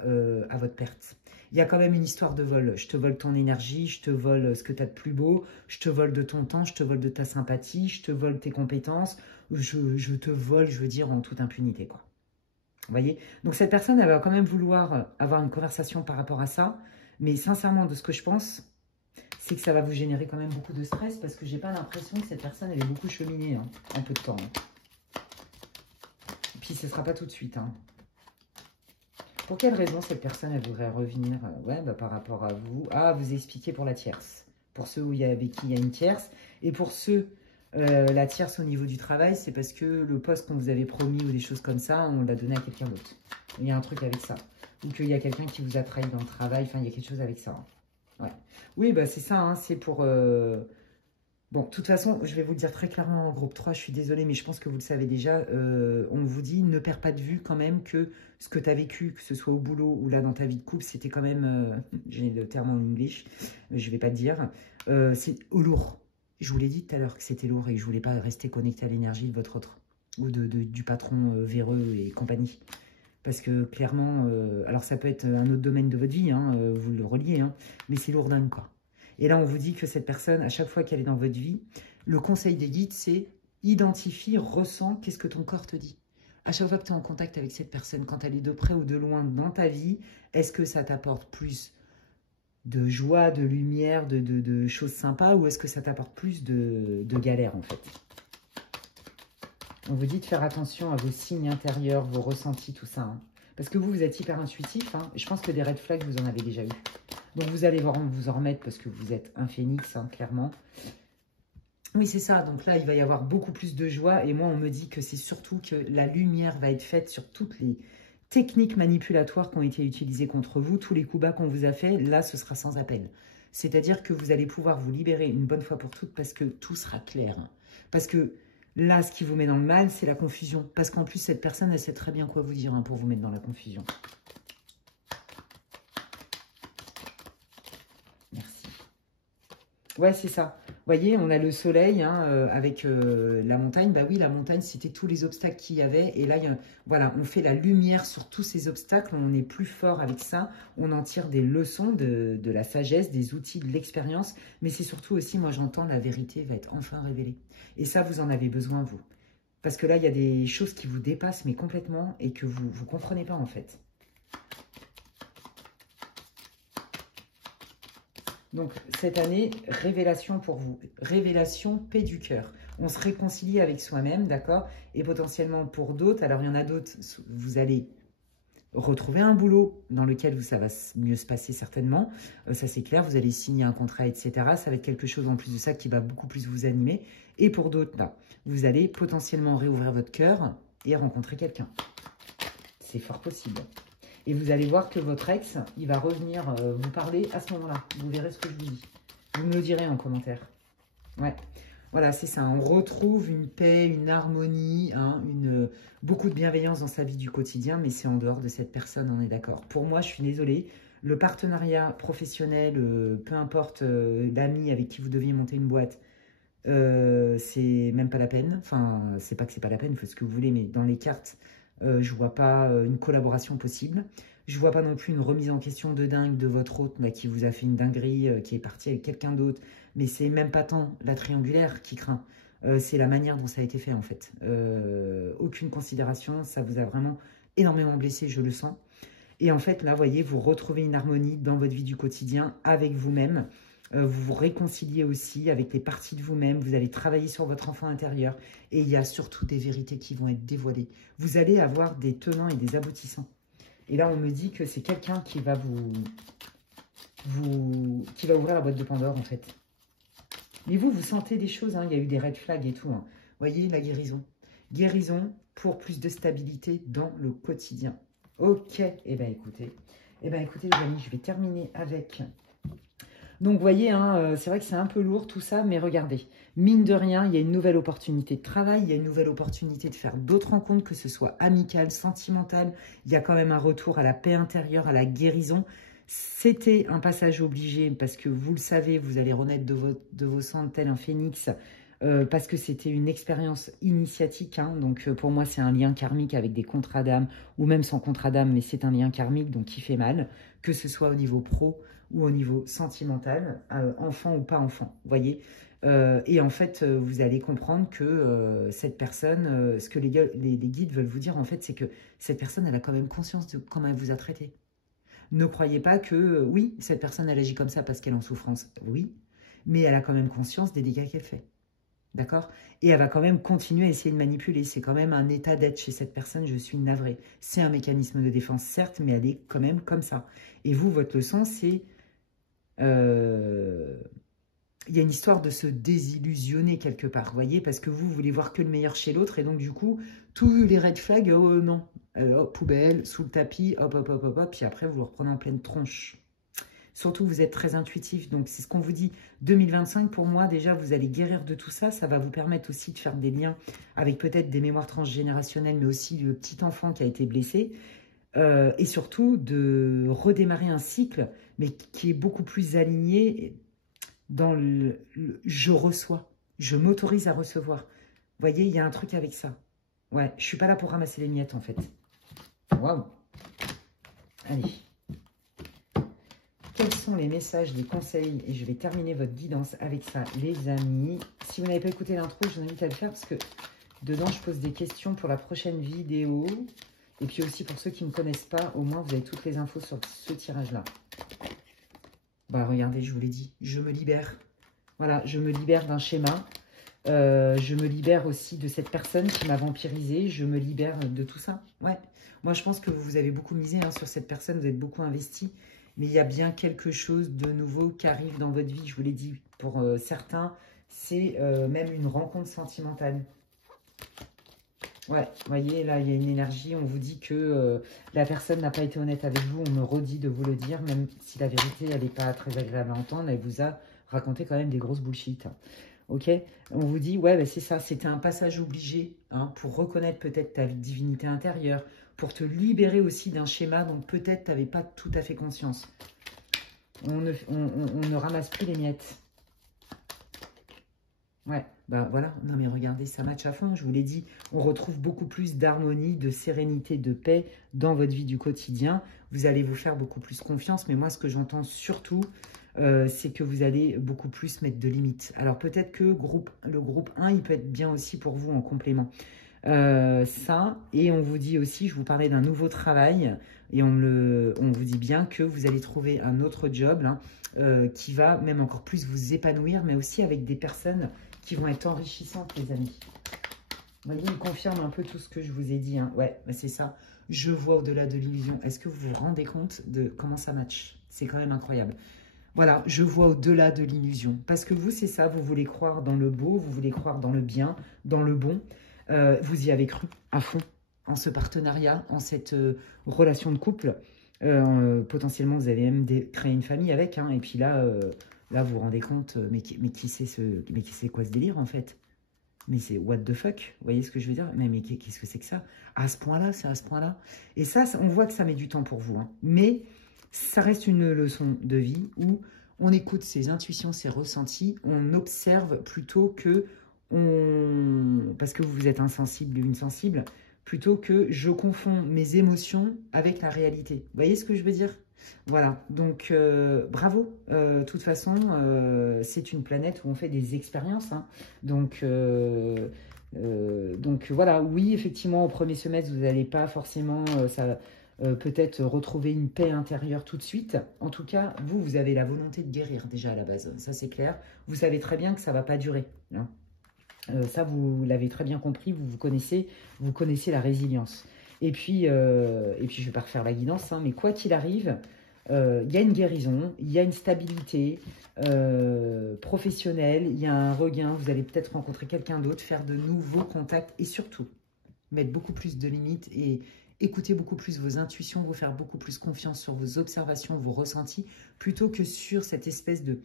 à votre perte. Il y a quand même une histoire de vol. Je te vole ton énergie, je te vole ce que tu as de plus beau, je te vole de ton temps, je te vole de ta sympathie, je te vole tes compétences, je te vole, je veux dire, en toute impunité, quoi. Vous voyez? Donc cette personne, elle va quand même vouloir avoir une conversation par rapport à ça, mais sincèrement, de ce que je pense, c'est que ça va vous générer quand même beaucoup de stress, parce que j'ai pas l'impression que cette personne, elle est beaucoup cheminée, hein, en peu de temps. Hein. Puis ce ne sera pas tout de suite. Hein. Pour quelle raison cette personne, elle voudrait revenir ouais, bah, par rapport à vous? Ah, vous expliquez pour la tierce. Pour ceux avec qui il y a une tierce. Et pour ceux, la tierce au niveau du travail, c'est parce que le poste qu'on vous avait promis ou des choses comme ça, on l'a donné à quelqu'un d'autre. Il y a un truc avec ça. Ou qu'il y a quelqu'un qui vous a trahi dans le travail. Enfin, il y a quelque chose avec ça. Hein. Ouais. Oui, bah, c'est ça. Hein, c'est pour... Bon, de toute façon, je vais vous le dire très clairement en groupe 3, je suis désolée, mais je pense que vous le savez déjà. On vous dit, ne perds pas de vue quand même que ce que tu as vécu, que ce soit au boulot ou là dans ta vie de couple, c'était quand même, j'ai le terme en English, mais je ne vais pas te dire, c'est au lourd. Je vous l'ai dit tout à l'heure que c'était lourd et que je ne voulais pas rester connecté à l'énergie de votre autre, ou du patron véreux et compagnie. Parce que clairement, alors ça peut être un autre domaine de votre vie, hein, vous le reliez, hein, mais c'est lourdingue quoi. Et là, on vous dit que cette personne, à chaque fois qu'elle est dans votre vie, le conseil des guides, c'est identifie, ressens, qu'est-ce que ton corps te dit. À chaque fois que tu es en contact avec cette personne, quand elle est de près ou de loin dans ta vie, est-ce que ça t'apporte plus de joie, de lumière, de choses sympas, ou est-ce que ça t'apporte plus de galères en fait? On vous dit de faire attention à vos signes intérieurs, vos ressentis, tout ça. Hein. Parce que vous êtes hyper intuitif. Hein. Je pense que des red flags, vous en avez déjà eu. Donc, vous allez vous en remettre parce que vous êtes un phénix, hein, clairement. Oui, c'est ça. Donc là, il va y avoir beaucoup plus de joie. Et moi, on me dit que c'est surtout que la lumière va être faite sur toutes les techniques manipulatoires qui ont été utilisées contre vous. Tous les coups bas qu'on vous a fait, là, ce sera sans appel. C'est-à-dire que vous allez pouvoir vous libérer une bonne fois pour toutes parce que tout sera clair. Parce que là, ce qui vous met dans le mal, c'est la confusion. Parce qu'en plus, cette personne, elle sait très bien quoi vous dire hein, pour vous mettre dans la confusion. Merci. Ouais, c'est ça. Vous voyez, on a le soleil hein, avec la montagne. Bah oui, la montagne, c'était tous les obstacles qu'il y avait. Et là, voilà, on fait la lumière sur tous ces obstacles. On est plus fort avec ça. On en tire des leçons de la sagesse, des outils, de l'expérience. Mais c'est surtout aussi, moi, j'entends, la vérité va être enfin révélée. Et ça, vous en avez besoin, vous. Parce que là, il y a des choses qui vous dépassent, mais complètement, et que vous ne comprenez pas, en fait. Donc, cette année, révélation pour vous. Révélation, paix du cœur. On se réconcilie avec soi-même, d'accord? Et potentiellement pour d'autres, alors il y en a d'autres, vous allez retrouver un boulot dans lequel ça va mieux se passer certainement. Ça, c'est clair, vous allez signer un contrat, etc. Ça va être quelque chose en plus de ça qui va beaucoup plus vous animer. Et pour d'autres, là, vous allez potentiellement réouvrir votre cœur et rencontrer quelqu'un. C'est fort possible. Et vous allez voir que votre ex, il va revenir vous parler à ce moment-là. Vous verrez ce que je vous dis. Vous me le direz en commentaire. Ouais, voilà, c'est ça. On retrouve une paix, une harmonie, hein, beaucoup de bienveillance dans sa vie du quotidien, mais c'est en dehors de cette personne, on est d'accord. Pour moi, je suis désolée. Le partenariat professionnel, peu importe l'ami avec qui vous deviez monter une boîte, c'est même pas la peine. Enfin, c'est pas que c'est pas la peine, faites ce que vous voulez, mais dans les cartes, je vois pas une collaboration possible. Je vois pas non plus une remise en question de dingue de votre hôte qui vous a fait une dinguerie, qui est parti avec quelqu'un d'autre. Mais c'est même pas tant la triangulaire qui craint. C'est la manière dont ça a été fait en fait. Aucune considération, ça vous a vraiment énormément blessé, je le sens. Et en fait, là, vous voyez, vous retrouvez une harmonie dans votre vie du quotidien avec vous-même. Vous vous réconciliez aussi avec les parties de vous-même. Vous allez travailler sur votre enfant intérieur. Et il y a surtout des vérités qui vont être dévoilées. Vous allez avoir des tenants et des aboutissants. Et là, on me dit que c'est quelqu'un qui va qui va ouvrir la boîte de Pandore, en fait. Mais vous sentez des choses. Hein, il y a eu des red flags et tout. Hein. Vous voyez, la guérison. Guérison pour plus de stabilité dans le quotidien. Ok. Eh bien, écoutez. Les amis, je vais terminer avec... Donc, vous voyez, hein, c'est vrai que c'est un peu lourd tout ça, mais regardez, mine de rien, il y a une nouvelle opportunité de travail, il y a une nouvelle opportunité de faire d'autres rencontres, que ce soit amicales, sentimentales. Il y a quand même un retour à la paix intérieure, à la guérison. C'était un passage obligé parce que vous le savez, vous allez renaître de vos cendres tel un phénix, parce que c'était une expérience initiatique. Hein, donc, pour moi, c'est un lien karmique avec des contrats d'âme ou même sans contrat d'âme, mais c'est un lien karmique, donc qui fait mal, que ce soit au niveau pro ou au niveau sentimental, enfant ou pas enfant, vous voyez. Et en fait, vous allez comprendre que cette personne, ce que les guides veulent vous dire, en fait, c'est que cette personne, elle a quand même conscience de comment elle vous a traité. Ne croyez pas que, oui, cette personne, elle agit comme ça parce qu'elle est en souffrance, oui, mais elle a quand même conscience des dégâts qu'elle fait. D'accord? Et elle va quand même continuer à essayer de manipuler. C'est quand même un état d'être chez cette personne, je suis navrée. C'est un mécanisme de défense, certes, mais elle est quand même comme ça. Et vous, votre leçon, c'est... il y a une histoire de se désillusionner quelque part, vous voyez, parce que vous voulez voir que le meilleur chez l'autre, et donc du coup, tous les red flags, oh non, poubelle, sous le tapis, hop, hop, hop, hop, hop, puis après vous le reprenez en pleine tronche. Surtout, vous êtes très intuitif. Donc, c'est ce qu'on vous dit. 2025, pour moi, déjà, vous allez guérir de tout ça. Ça va vous permettre aussi de faire des liens avec peut-être des mémoires transgénérationnelles, mais aussi le petit enfant qui a été blessé. Et surtout, de redémarrer un cycle, mais qui est beaucoup plus aligné dans je reçois. Je m'autorise à recevoir. Vous voyez, il y a un truc avec ça. Ouais, je suis pas là pour ramasser les miettes, en fait. Waouh. Allez. Quels sont les messages, les conseils? Et je vais terminer votre guidance avec ça, les amis. Si vous n'avez pas écouté l'intro, je vous invite à le faire parce que dedans, je pose des questions pour la prochaine vidéo. Et puis aussi, pour ceux qui ne me connaissent pas, au moins, vous avez toutes les infos sur ce tirage-là. Bah, regardez, je vous l'ai dit, je me libère. Voilà, je me libère d'un schéma. Je me libère aussi de cette personne qui m'a vampirisé. Je me libère de tout ça. Ouais. Moi, je pense que vous avez beaucoup misé sur cette personne. Vous êtes beaucoup investi. Mais il y a bien quelque chose de nouveau qui arrive dans votre vie. Je vous l'ai dit, pour certains, c'est même une rencontre sentimentale. Ouais, vous voyez, là, il y a une énergie. On vous dit que la personne n'a pas été honnête avec vous. On me redit de vous le dire, même si la vérité, elle n'est pas très agréable à entendre. Elle vous a raconté quand même des grosses bullshit. Ok, on vous dit, ouais, bah, c'est ça, c'était un passage obligé pour reconnaître peut-être ta divinité intérieure, pour te libérer aussi d'un schéma dont peut-être tu n'avais pas tout à fait conscience. On ne ramasse plus les miettes. Ouais, bah voilà, non mais regardez, ça match à fond, je vous l'ai dit, on retrouve beaucoup plus d'harmonie, de sérénité, de paix dans votre vie du quotidien. Vous allez vous faire beaucoup plus confiance, mais moi, ce que j'entends surtout, c'est que vous allez beaucoup plus mettre de limites. Alors peut-être que le groupe 1, il peut être bien aussi pour vous en complément. Ça, et on vous dit aussi, je vous parlais d'un nouveau travail, et on vous dit bien que vous allez trouver un autre job qui va même encore plus vous épanouir, mais aussi avec des personnes qui vont être enrichissantes, les amis. Vous voyez, il confirme un peu tout ce que je vous ai dit. Ouais, c'est ça. Je vois au-delà de l'illusion. Est-ce que vous vous rendez compte de comment ça match? C'est quand même incroyable. Voilà, je vois au-delà de l'illusion. Parce que vous, c'est ça, vous voulez croire dans le beau, vous voulez croire dans le bien, dans le bon. Vous y avez cru à fond, en ce partenariat, en cette relation de couple. Potentiellement, vous avez même créé une famille avec. Et puis là, vous vous rendez compte, mais qui c'est quoi ce délire, en fait? Mais c'est what the fuck, vous voyez ce que je veux dire? Mais qu'est-ce que c'est que ça? À ce point-là, c'est à ce point-là. Et ça, on voit que ça met du temps pour vous. Mais ça reste une leçon de vie où on écoute ses intuitions, ses ressentis, on observe plutôt que parce que vous êtes insensible ou une sensible, plutôt que je confonds mes émotions avec la réalité. Vous voyez ce que je veux dire? Voilà, donc bravo. De toute façon, c'est une planète où on fait des expériences. Donc voilà, oui, effectivement, au premier semestre, vous n'allez pas forcément peut-être retrouver une paix intérieure tout de suite. En tout cas, vous avez la volonté de guérir déjà à la base. Ça, c'est clair. Vous savez très bien que ça ne va pas durer. Ça, vous l'avez très bien compris. Vous connaissez la résilience. Et puis je ne vais pas refaire la guidance, mais quoi qu'il arrive, il y a une guérison, il y a une stabilité professionnelle, il y a un regain, vous allez peut-être rencontrer quelqu'un d'autre, faire de nouveaux contacts et surtout mettre beaucoup plus de limites et écouter beaucoup plus vos intuitions, vous faire beaucoup plus confiance sur vos observations, vos ressentis, plutôt que sur cette espèce de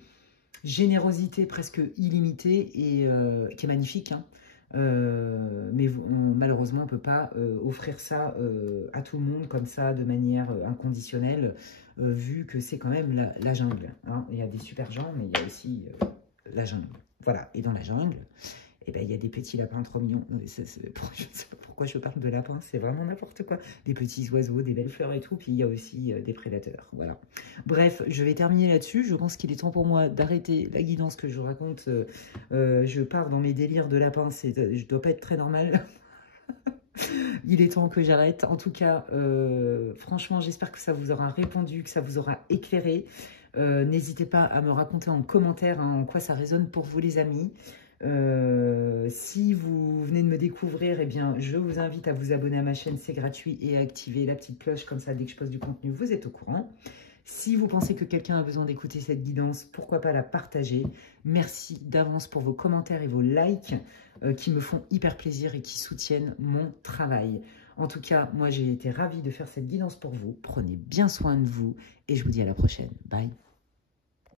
générosité presque illimitée et qui est magnifique, mais malheureusement, on ne peut pas offrir ça à tout le monde comme ça, de manière inconditionnelle, vu que c'est quand même la jungle. Il y a des super gens, mais il y a aussi la jungle. Voilà, et dans la jungle, il y a des petits lapins trop mignons. Je ne sais pas pourquoi je parle de lapins, c'est vraiment n'importe quoi. Des petits oiseaux, des belles fleurs et tout, puis il y a aussi des prédateurs. Voilà. Bref, je vais terminer là-dessus. Je pense qu'il est temps pour moi d'arrêter la guidance que je vous raconte. Je pars dans mes délires de lapin, je ne dois pas être très normale. Il est temps que j'arrête. En tout cas, franchement, j'espère que ça vous aura répondu, que ça vous aura éclairé. N'hésitez pas à me raconter en commentaire en quoi ça résonne pour vous, les amis. Si vous venez de me découvrir, eh bien, je vous invite à vous abonner à ma chaîne, c'est gratuit, et à activer la petite cloche, comme ça, dès que je poste du contenu, vous êtes au courant. Si vous pensez que quelqu'un a besoin d'écouter cette guidance, pourquoi pas la partager. Merci d'avance pour vos commentaires et vos likes qui me font hyper plaisir et qui soutiennent mon travail. En tout cas, moi, j'ai été ravie de faire cette guidance pour vous. Prenez bien soin de vous et je vous dis à la prochaine. Bye.